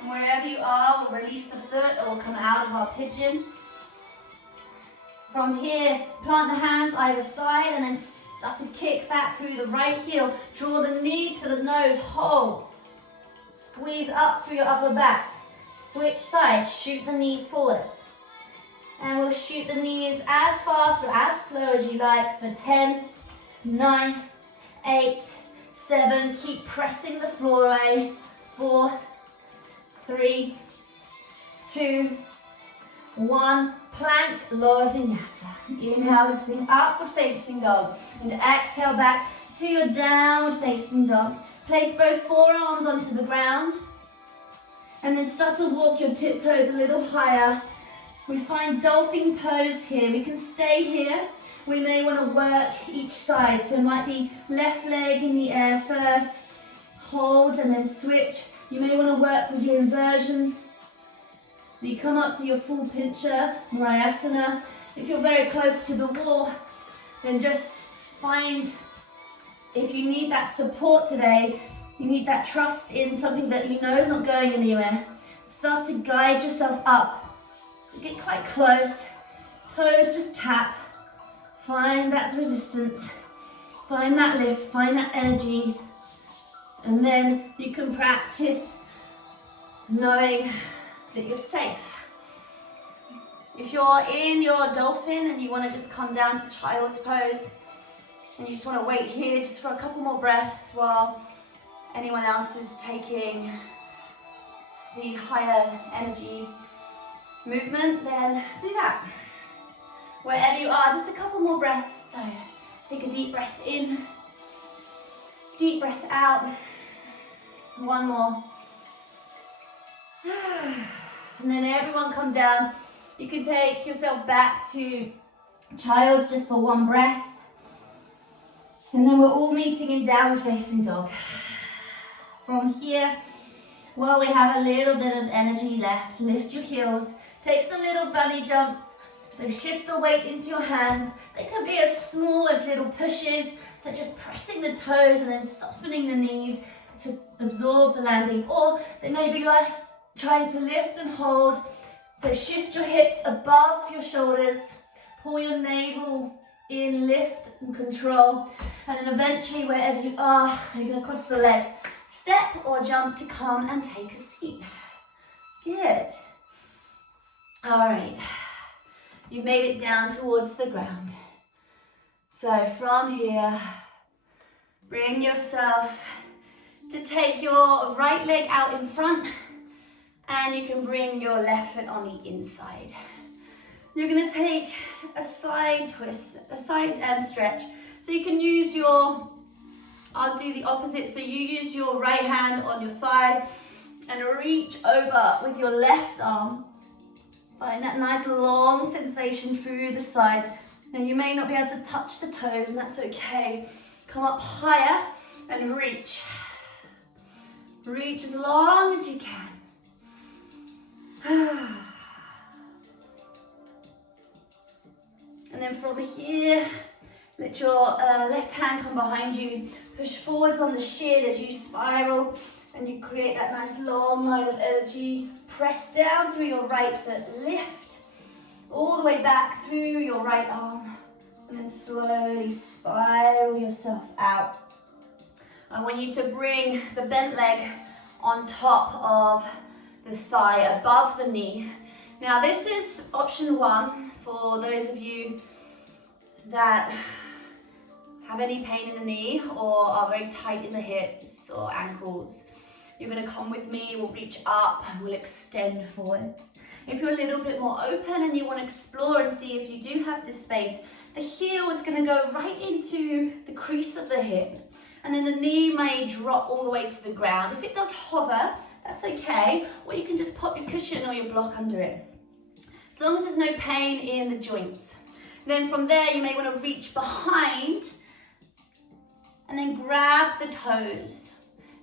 And wherever you are, we'll release the foot or we'll come out of our pigeon. From here, plant the hands either side and then start to kick back through the right heel. Draw the knee to the nose, hold. Squeeze up through your upper back. Switch sides, shoot the knee forward. And we'll shoot the knees as fast or as slow as you like for 10, 9, 8, 7. Keep pressing the floor away. 4, 3, 2, 1. Plank, lower vinyasa. Inhale, lifting upward facing dog. And exhale back to your downward facing dog. Place both forearms onto the ground. And then start to walk your tiptoes a little higher. We find dolphin pose here. We can stay here. We may want to work each side. So it might be left leg in the air first. Hold and then switch. You may want to work with your inversion. So you come up to your full pincher, Virasana. If you're very close to the wall, then just find, if you need that support today, you need that trust in something that you know is not going anywhere. Start to guide yourself up. So get quite close. Toes just tap. Find that resistance. Find that lift. Find that energy. And then you can practice knowing that you're safe. If you're in your dolphin and you want to just come down to child's pose and you just want to wait here just for a couple more breaths while anyone else is taking the higher energy movement, then do that. Wherever you are, just a couple more breaths. So take a deep breath in, deep breath out. One more. And then everyone come down. You can take yourself back to child's just for one breath. And then we're all meeting in downward facing dog. From here, well, we have a little bit of energy left. Lift your heels. Take some little bunny jumps. So shift the weight into your hands. They can be as small as little pushes. So just pressing the toes and then softening the knees to absorb the landing. Or they may be like trying to lift and hold. So shift your hips above your shoulders. Pull your navel in, lift and control. And then eventually, wherever you are, you're going to cross the legs. Step or jump to come and take a seat. Good. All right. You made it down towards the ground. So from here, bring yourself to take your right leg out in front, and you can bring your left foot on the inside. You're going to take a side twist, a side stretch. So you can use your I'll do the opposite. So you use your right hand on your thigh and reach over with your left arm. Find that nice long sensation through the side. Now you may not be able to touch the toes, and that's okay. Come up higher and reach. Reach as long as you can. And then from here, let your left hand come behind you. Push forwards on the shin as you spiral and you create that nice long line of energy. Press down through your right foot. Lift all the way back through your right arm. And then slowly spiral yourself out. I want you to bring the bent leg on top of the thigh, above the knee. Now this is option 1 for those of you that have any pain in the knee or are very tight in the hips or ankles. You're going to come with me, we'll reach up and we'll extend forwards. If you're a little bit more open and you want to explore and see if you do have this space, the heel is going to go right into the crease of the hip, and then the knee may drop all the way to the ground. If it does hover, that's okay, or you can just pop your cushion or your block under it, as long as there's no pain in the joints. Then from there, you may want to reach behind and then grab the toes.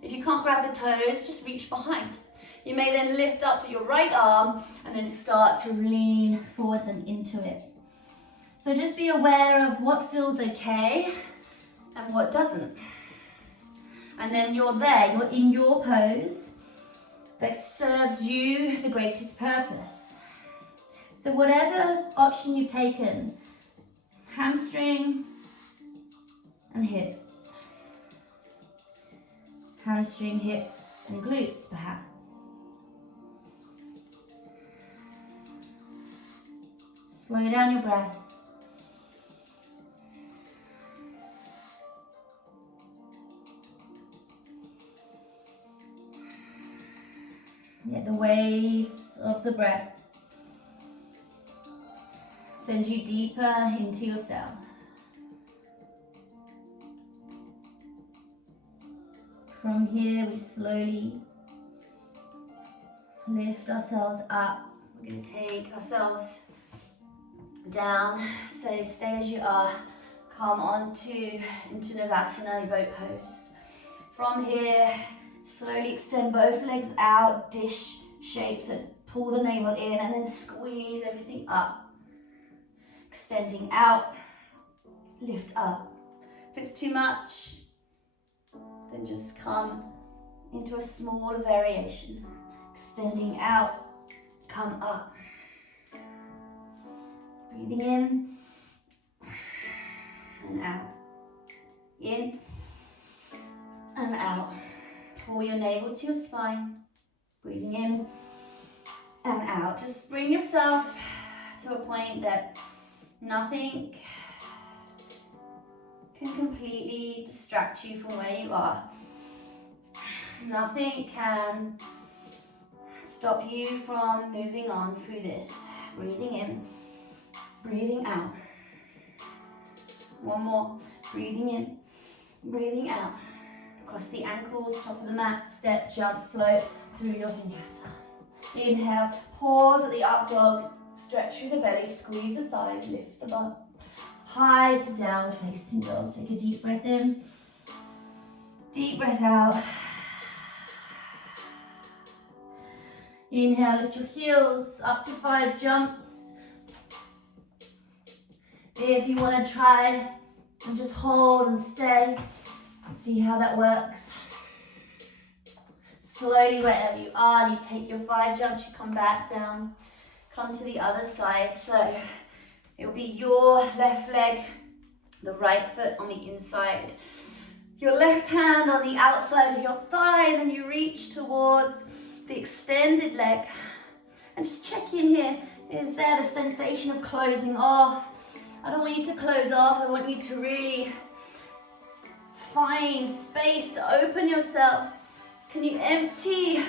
If you can't grab the toes, just reach behind. You may then lift up with your right arm and then start to lean forwards and into it. So just be aware of what feels okay and what doesn't. And then you're there, you're in your pose that serves you the greatest purpose. So whatever option you've taken, hamstring and hips, hamstring, hips and glutes perhaps. Slow down your breath. Let the waves of the breath send you deeper into yourself. From here, we slowly lift ourselves up. We're going to take ourselves down. So stay as you are. Come into Navasana, your boat pose. From here, slowly extend both legs out, dish shape, so pull the navel in and then squeeze everything up. Extending out, lift up. If it's too much, then just come into a smaller variation. Extending out, come up. Breathing in and out. In and out. Pull your navel to your spine. Breathing in and out. Just bring yourself to a point that nothing can completely distract you from where you are. Nothing can stop you from moving on through this. Breathing in, breathing out. One more. Breathing in, breathing out. Across the ankles, top of the mat, step, jump, float through your vinyasa. Inhale, pause at the up dog, stretch through the belly, squeeze the thighs, lift the butt. High to down facing dog. Take a deep breath in, deep breath out. Inhale, lift your heels up to 5 jumps. If you want to try and just hold and stay, see how that works. Slowly, wherever you are, you take your 5 jumps, you come back down, come to the other side. So it will be your left leg, the right foot on the inside, your left hand on the outside of your thigh, and then you reach towards the extended leg. And just check in here. Is there the sensation of closing off? I don't want you to close off. I want you to really find space to open yourself. Can you empty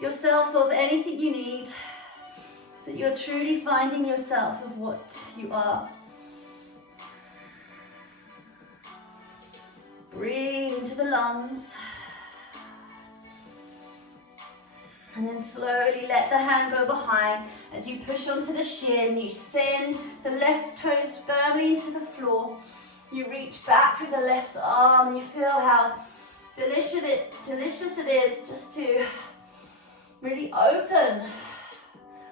yourself of anything you need so that you're truly finding yourself of what you are? Breathe into the lungs. And then slowly let the hand go behind. As you push onto the shin, you send the left toes firmly into the floor. You reach back through the left arm and you feel how delicious it is just to really open,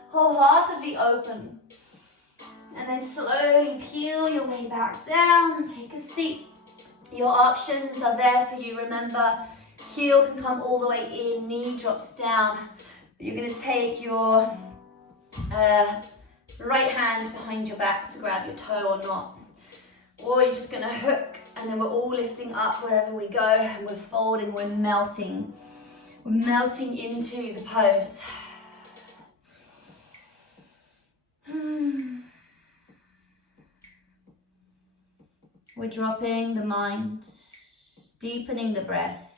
wholeheartedly open. And then slowly peel your way back down and take a seat. Your options are there for you. Remember, heel can come all the way in, knee drops down. You're going to take your right hand behind your back to grab your toe or not. Or you're just going to hook, and then we're all lifting up wherever we go, and we're folding, we're melting. We're melting into the pose. We're dropping the mind, deepening the breath,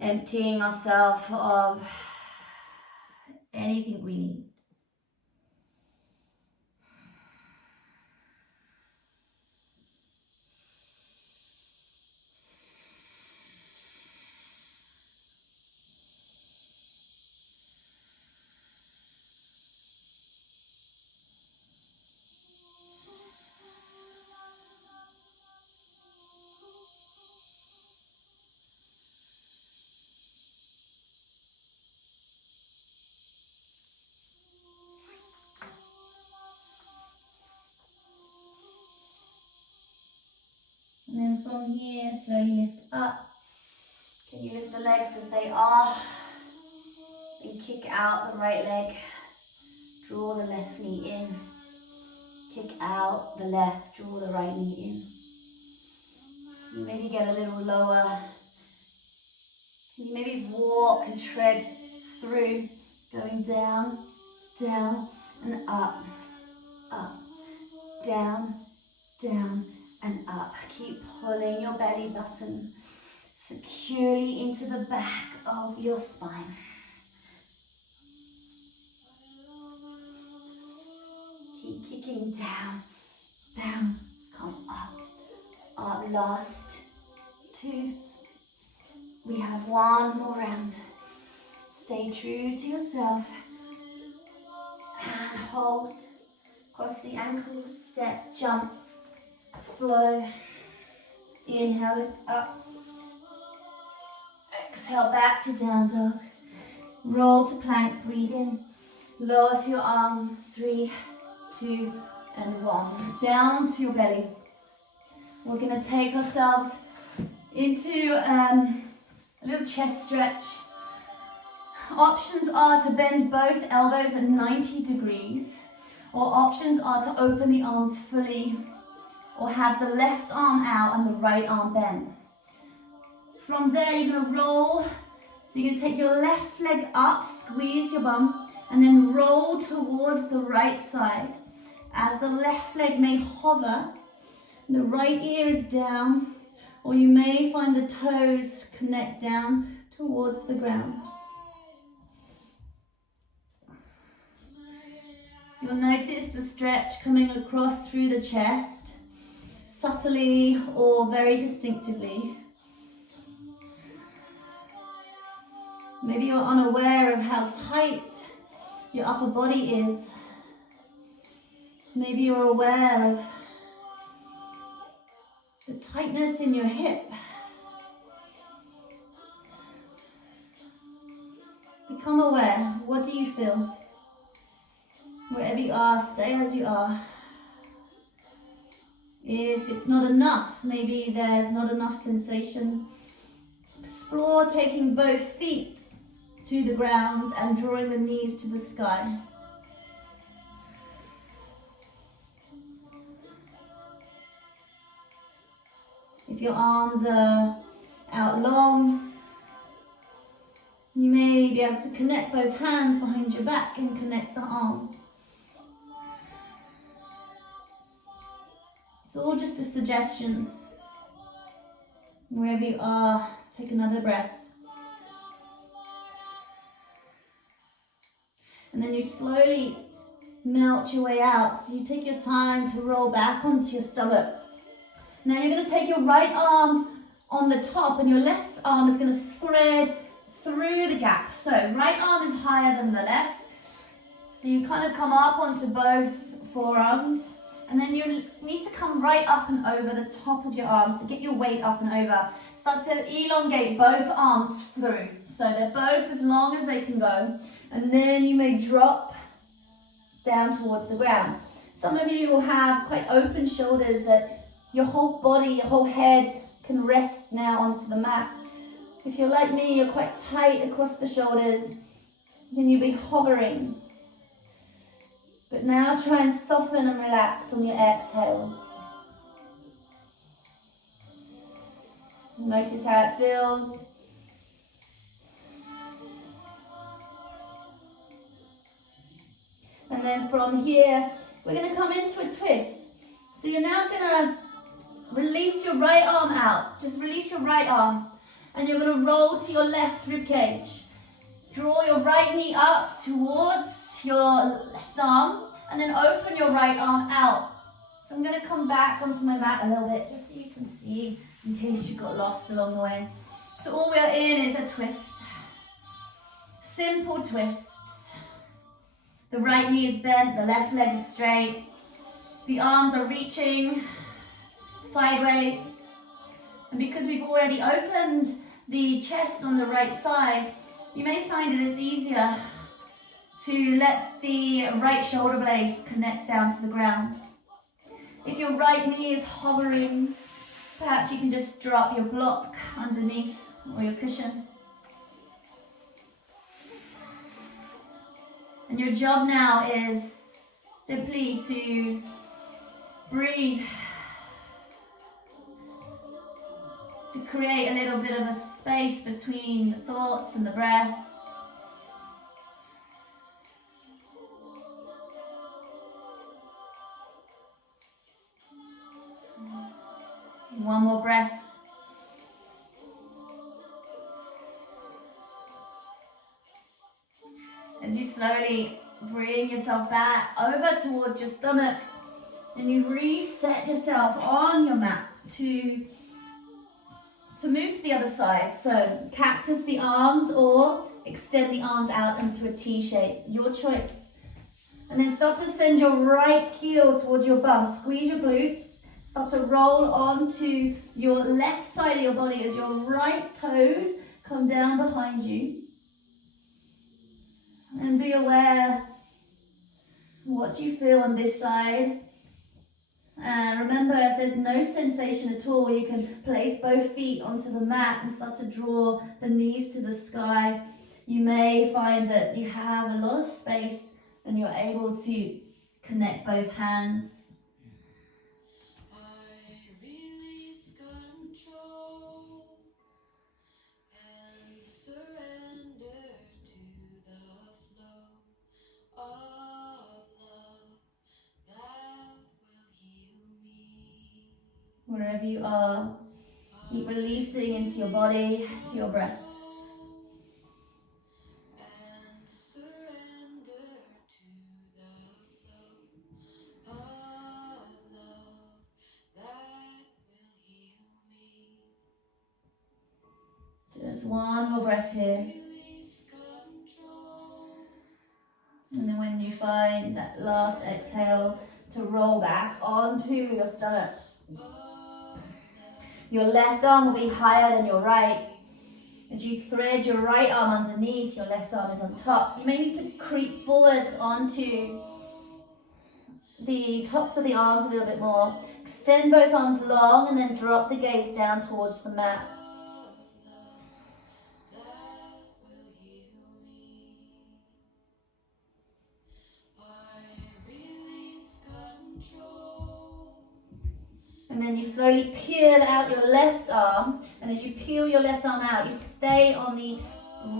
emptying ourselves of anything we need. And then from here, slowly lift up. Can you lift the legs as they are? Then kick out the right leg. Draw the left knee in. Kick out the left, draw the right knee in. You maybe get a little lower. Can you maybe walk and tread through, going down, down, and up, down, down, and up. Keep pulling your belly button securely into the back of your spine. Keep kicking down, down, come up, up. Last two. We have one more round. Stay true to yourself and hold. Cross the ankles, step, jump, flow. Inhale, lift up. Exhale, back to down dog. Roll to plank, breathe in. Lower your arms, 3, 2, and 1. Down to your belly. We're going to take ourselves into a little chest stretch. Options are to bend both elbows at 90 degrees, or options are to open the arms fully, or have the left arm out and the right arm bent. From there, you're going to roll. So you're going to take your left leg up, squeeze your bum, and then roll towards the right side. As the left leg may hover, the right ear is down, or you may find the toes connect down towards the ground. You'll notice the stretch coming across through the chest, subtly or very distinctively. Maybe you're unaware of how tight your upper body is. Maybe you're aware of the tightness in your hip. Become aware. What do you feel? Wherever you are, stay as you are. If it's not enough, maybe there's not enough sensation, explore taking both feet to the ground and drawing the knees to the sky. If your arms are out long, you may be able to connect both hands behind your back and connect the arms. It's all just a suggestion. Wherever you are, take another breath. And then you slowly melt your way out. So you take your time to roll back onto your stomach. Now you're going to take your right arm on the top and your left arm is going to thread through the gap. So right arm is higher than the left. So you kind of come up onto both forearms, and then you need to come right up and over the top of your arms. So get your weight up and over. Start to elongate both arms through. So they're both as long as they can go. And then you may drop down towards the ground. Some of you will have quite open shoulders that your whole body, your whole head can rest now onto the mat. If you're like me, you're quite tight across the shoulders, then you'll be hovering. But now try and soften and relax on your exhales. Notice how it feels. And then from here, we're going to come into a twist. So you're now going to release your right arm out. Just release your right arm. And you're going to roll to your left rib cage. Draw your right knee up towards your left arm. And then open your right arm out. So I'm going to come back onto my mat a little bit, just so you can see, in case you got lost along the way. So all we're in is a twist. Simple twists. The right knee is bent, the left leg is straight. The arms are reaching sideways. And because we've already opened the chest on the right side, you may find it is easier to let the right shoulder blades connect down to the ground. If your right knee is hovering, perhaps you can just drop your block underneath or your cushion. And your job now is simply to breathe, to create a little bit of a space between the thoughts and the breath. One more breath. As you slowly bring yourself back over towards your stomach, and you reset yourself on your mat to move to the other side. So cactus the arms or extend the arms out into a T shape, your choice. And then start to send your right heel towards your bum, squeeze your glutes. Start to roll onto your left side of your body as your right toes come down behind you. And be aware, what do you feel on this side? And remember, if there's no sensation at all, you can place both feet onto the mat and start to draw the knees to the sky. You may find that you have a lot of space and you're able to connect both hands. Wherever you are, keep releasing into your body, to your breath. Just one more breath here. And then when you find that last exhale, to roll back onto your stomach. Your left arm will be higher than your right. As you thread your right arm underneath, your left arm is on top. You may need to creep forwards onto the tops of the arms a little bit more. Extend both arms long and then drop the gaze down towards the mat. And then you slowly peel out your left arm. And as you peel your left arm out, you stay on the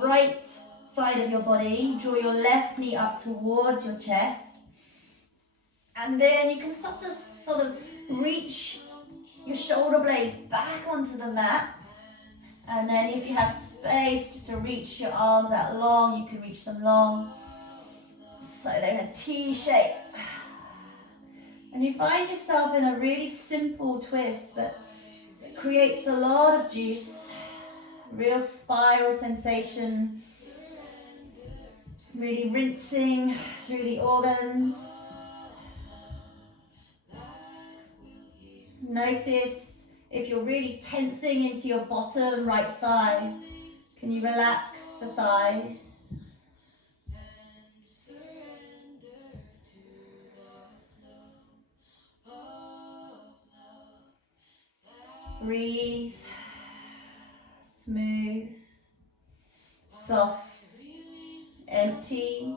right side of your body. Draw your left knee up towards your chest. And then you can start to sort of reach your shoulder blades back onto the mat. And then if you have space just to reach your arms out long, you can reach them long. So they're in a T shape. And you find yourself in a really simple twist, but it creates a lot of juice, real spiral sensation, really rinsing through the organs. Notice if you're really tensing into your bottom right thigh, can you relax the thighs? Breathe, smooth, soft, empty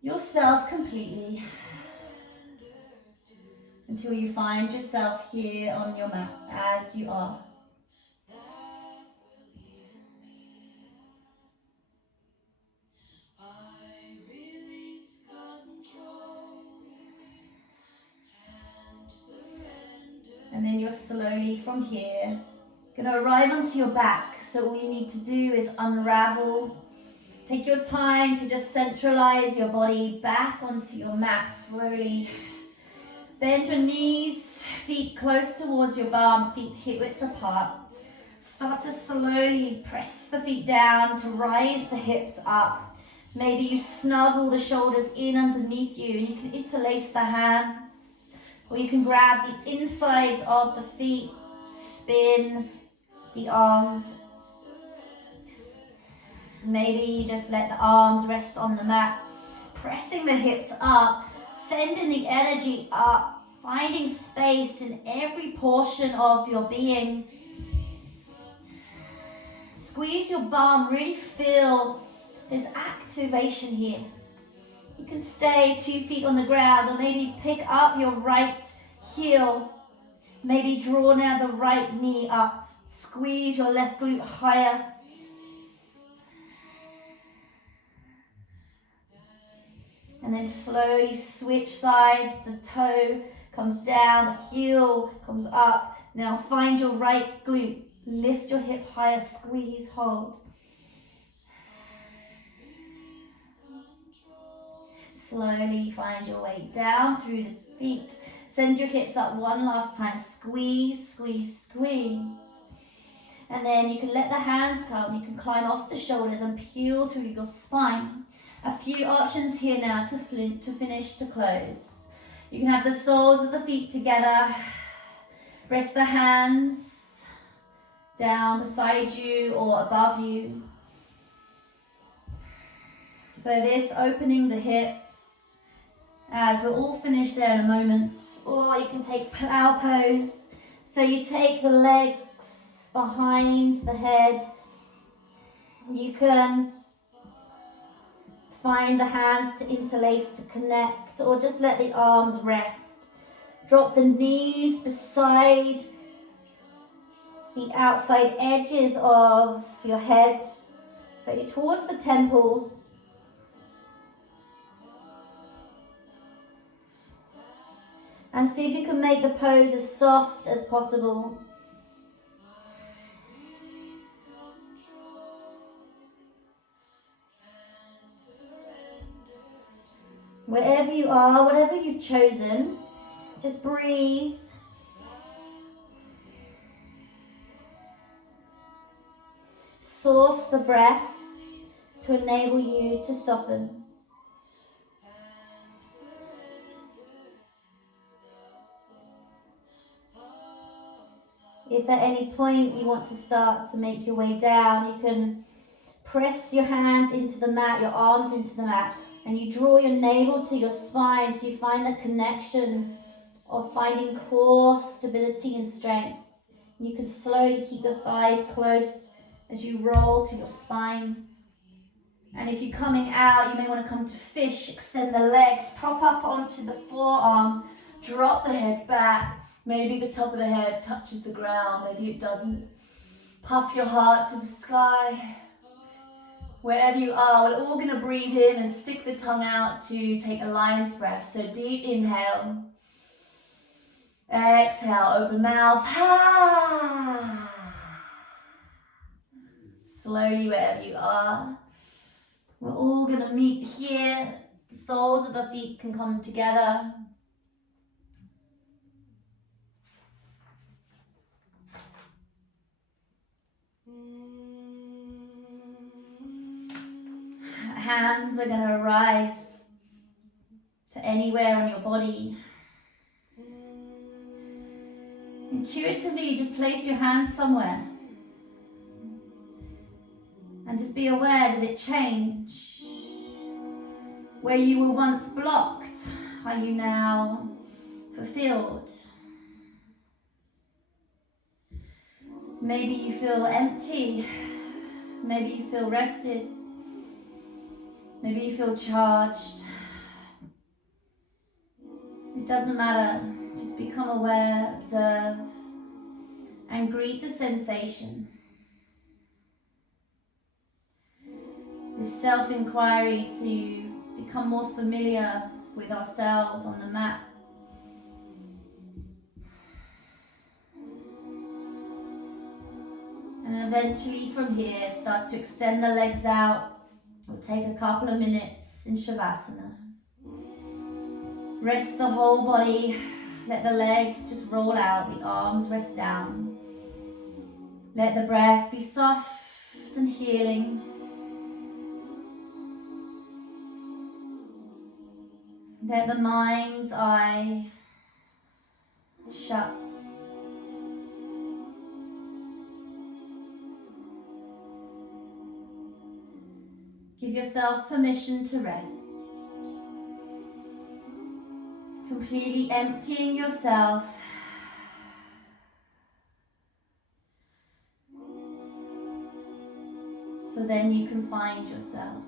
yourself completely until you find yourself here on your mat as you are. And then you're slowly from here going to arrive onto your back. So all you need to do is unravel. Take your time to just centralize your body back onto your mat slowly. Bend your knees, feet close towards your bum, feet hip width apart. Start to slowly press the feet down to rise the hips up. Maybe you snuggle the shoulders in underneath you and you can interlace the hands. Or you can grab the insides of the feet, spin the arms. Maybe just let the arms rest on the mat. Pressing the hips up, sending the energy up, finding space in every portion of your being. Squeeze your bum, really feel this activation here. You can stay 2 feet on the ground or maybe pick up your right heel. Maybe draw now the right knee up. Squeeze your left glute higher. And then slowly switch sides. The toe comes down, the heel comes up. Now find your right glute. Lift your hip higher, squeeze, hold. Slowly find your way down through the feet. Send your hips up one last time. Squeeze, squeeze, squeeze. And then you can let the hands come. You can climb off the shoulders and peel through your spine. A few options here now to finish, to close. You can have the soles of the feet together. Rest the hands down beside you or above you. So this opening the hips, as we're all finished there in a moment. Or you can take plow pose. So you take the legs behind the head. You can find the hands to interlace, to connect, or just let the arms rest. Drop the knees beside the outside edges of your head, so towards the temples. And see if you can make the pose as soft as possible. Wherever you are, whatever you've chosen, just breathe. Source the breath to enable you to soften. If at any point you want to start to make your way down, you can press your hands into the mat, your arms into the mat, and you draw your navel to your spine so you find the connection of finding core stability and strength. You can slowly keep your thighs close as you roll through your spine. And if you're coming out, you may want to come to fish, extend the legs, prop up onto the forearms, drop the head back. Maybe the top of the head touches the ground, maybe it doesn't. Puff your heart to the sky. Wherever you are, we're all going to breathe in and stick the tongue out to take a lion's breath. So deep inhale. Exhale, open mouth. Slowly, wherever you are. We're all going to meet here. The soles of the feet can come together. hands are going to arrive to anywhere on your body. Intuitively, just place your hands somewhere. And just be aware, did it change? Where you were once blocked, are you now fulfilled? Maybe you feel empty. Maybe you feel rested. Maybe you feel charged. It doesn't matter. Just become aware, observe, and greet the sensation. This self-inquiry to become more familiar with ourselves on the mat. And eventually from here, start to extend the legs out. We'll take a couple of minutes in Shavasana. Rest the whole body. Let the legs just roll out, the arms rest down. Let the breath be soft and healing. Let the mind's eye shut. Give yourself permission to rest. Completely emptying yourself. So then you can find yourself.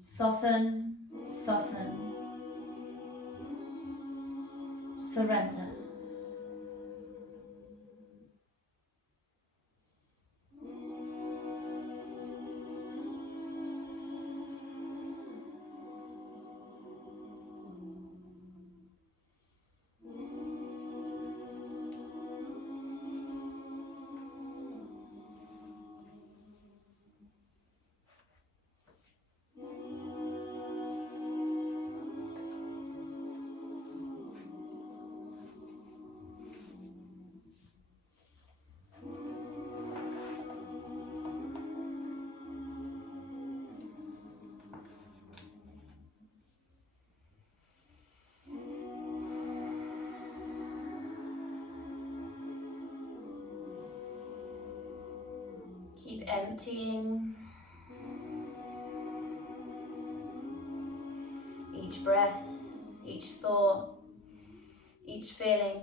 Soften, soften, surrender. Keep emptying each breath, each thought, each feeling.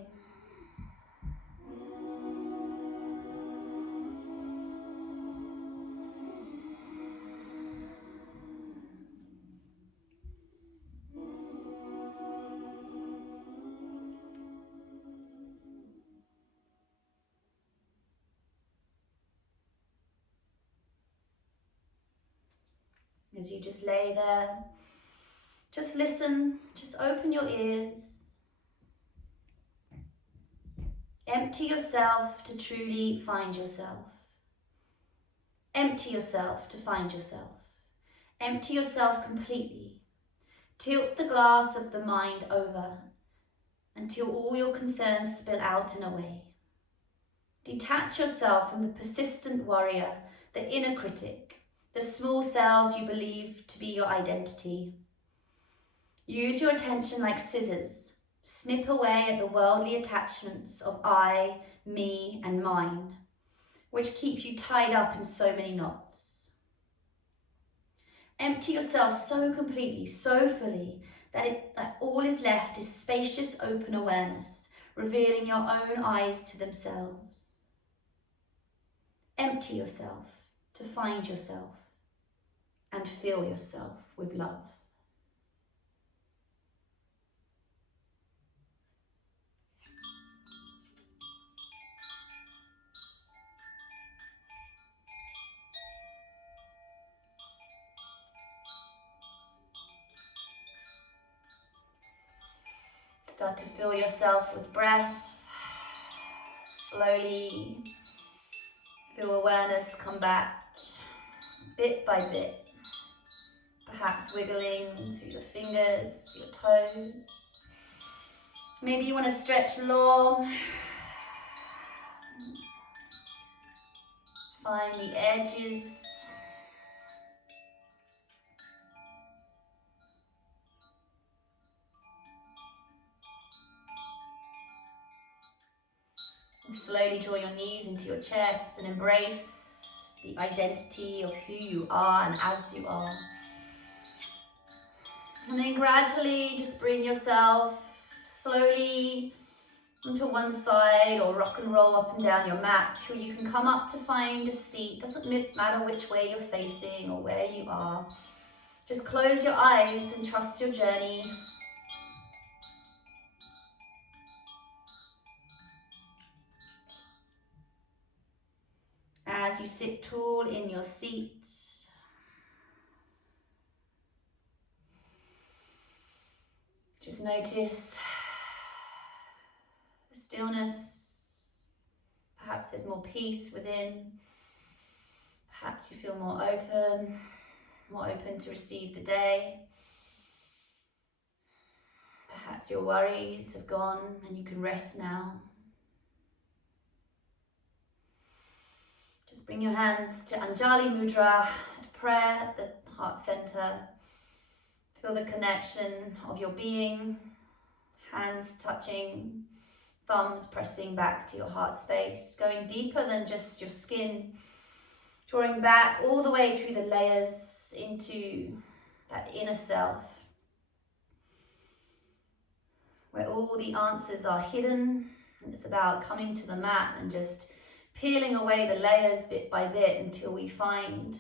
As you just lay there, just listen, just open your ears. Empty yourself to truly find yourself. Empty yourself to find yourself. Empty yourself completely. Tilt the glass of the mind over until all your concerns spill out and away. Detach yourself from the persistent worrier, the inner critic, the small cells you believe to be your identity. Use your attention like scissors. Snip away at the worldly attachments of I, me, and mine, which keep you tied up in so many knots. Empty yourself so completely, so fully, that all is left is spacious, open awareness, revealing your own eyes to themselves. Empty yourself to find yourself and fill yourself with love. Start to fill yourself with breath. Slowly feel awareness come back bit by bit. Perhaps wiggling through your fingers, your toes. Maybe you want to stretch long. Find the edges. And slowly draw your knees into your chest and embrace the identity of who you are and as you are. And then gradually just bring yourself slowly onto one side or rock and roll up and down your mat till you can come up to find a seat. Doesn't matter which way you're facing or where you are. Just close your eyes and trust your journey. As you sit tall in your seat, just notice the stillness. Perhaps there's more peace within. Perhaps you feel more open to receive the day. Perhaps your worries have gone and you can rest now. Just bring your hands to Anjali Mudra, prayer at the heart center. Feel the connection of your being, hands touching, thumbs pressing back to your heart space, going deeper than just your skin, drawing back all the way through the layers into that inner self, where all the answers are hidden. And it's about coming to the mat and just peeling away the layers bit by bit until we find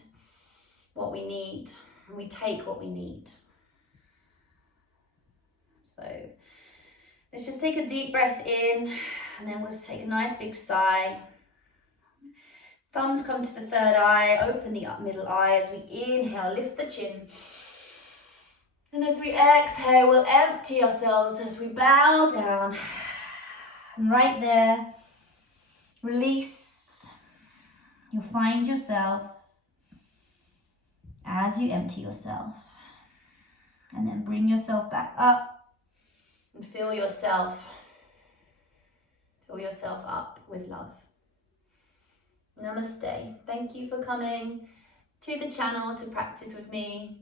what we need and we take what we need. So let's just take a deep breath in and then we'll just take a nice big sigh. Thumbs come to the third eye, open the middle eye as we inhale, lift the chin. And as we exhale, we'll empty ourselves as we bow down. And right there, release. You'll find yourself as you empty yourself. And then bring yourself back up and fill yourself up with love. Namaste. Thank you for coming to the channel to practice with me.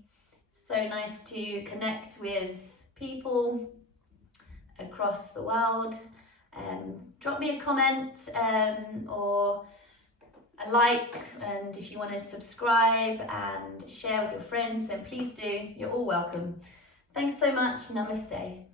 So nice to connect with people across the world. Drop me a comment or a like, and if you want to subscribe and share with your friends, then please do. You're all welcome. Thanks so much. Namaste.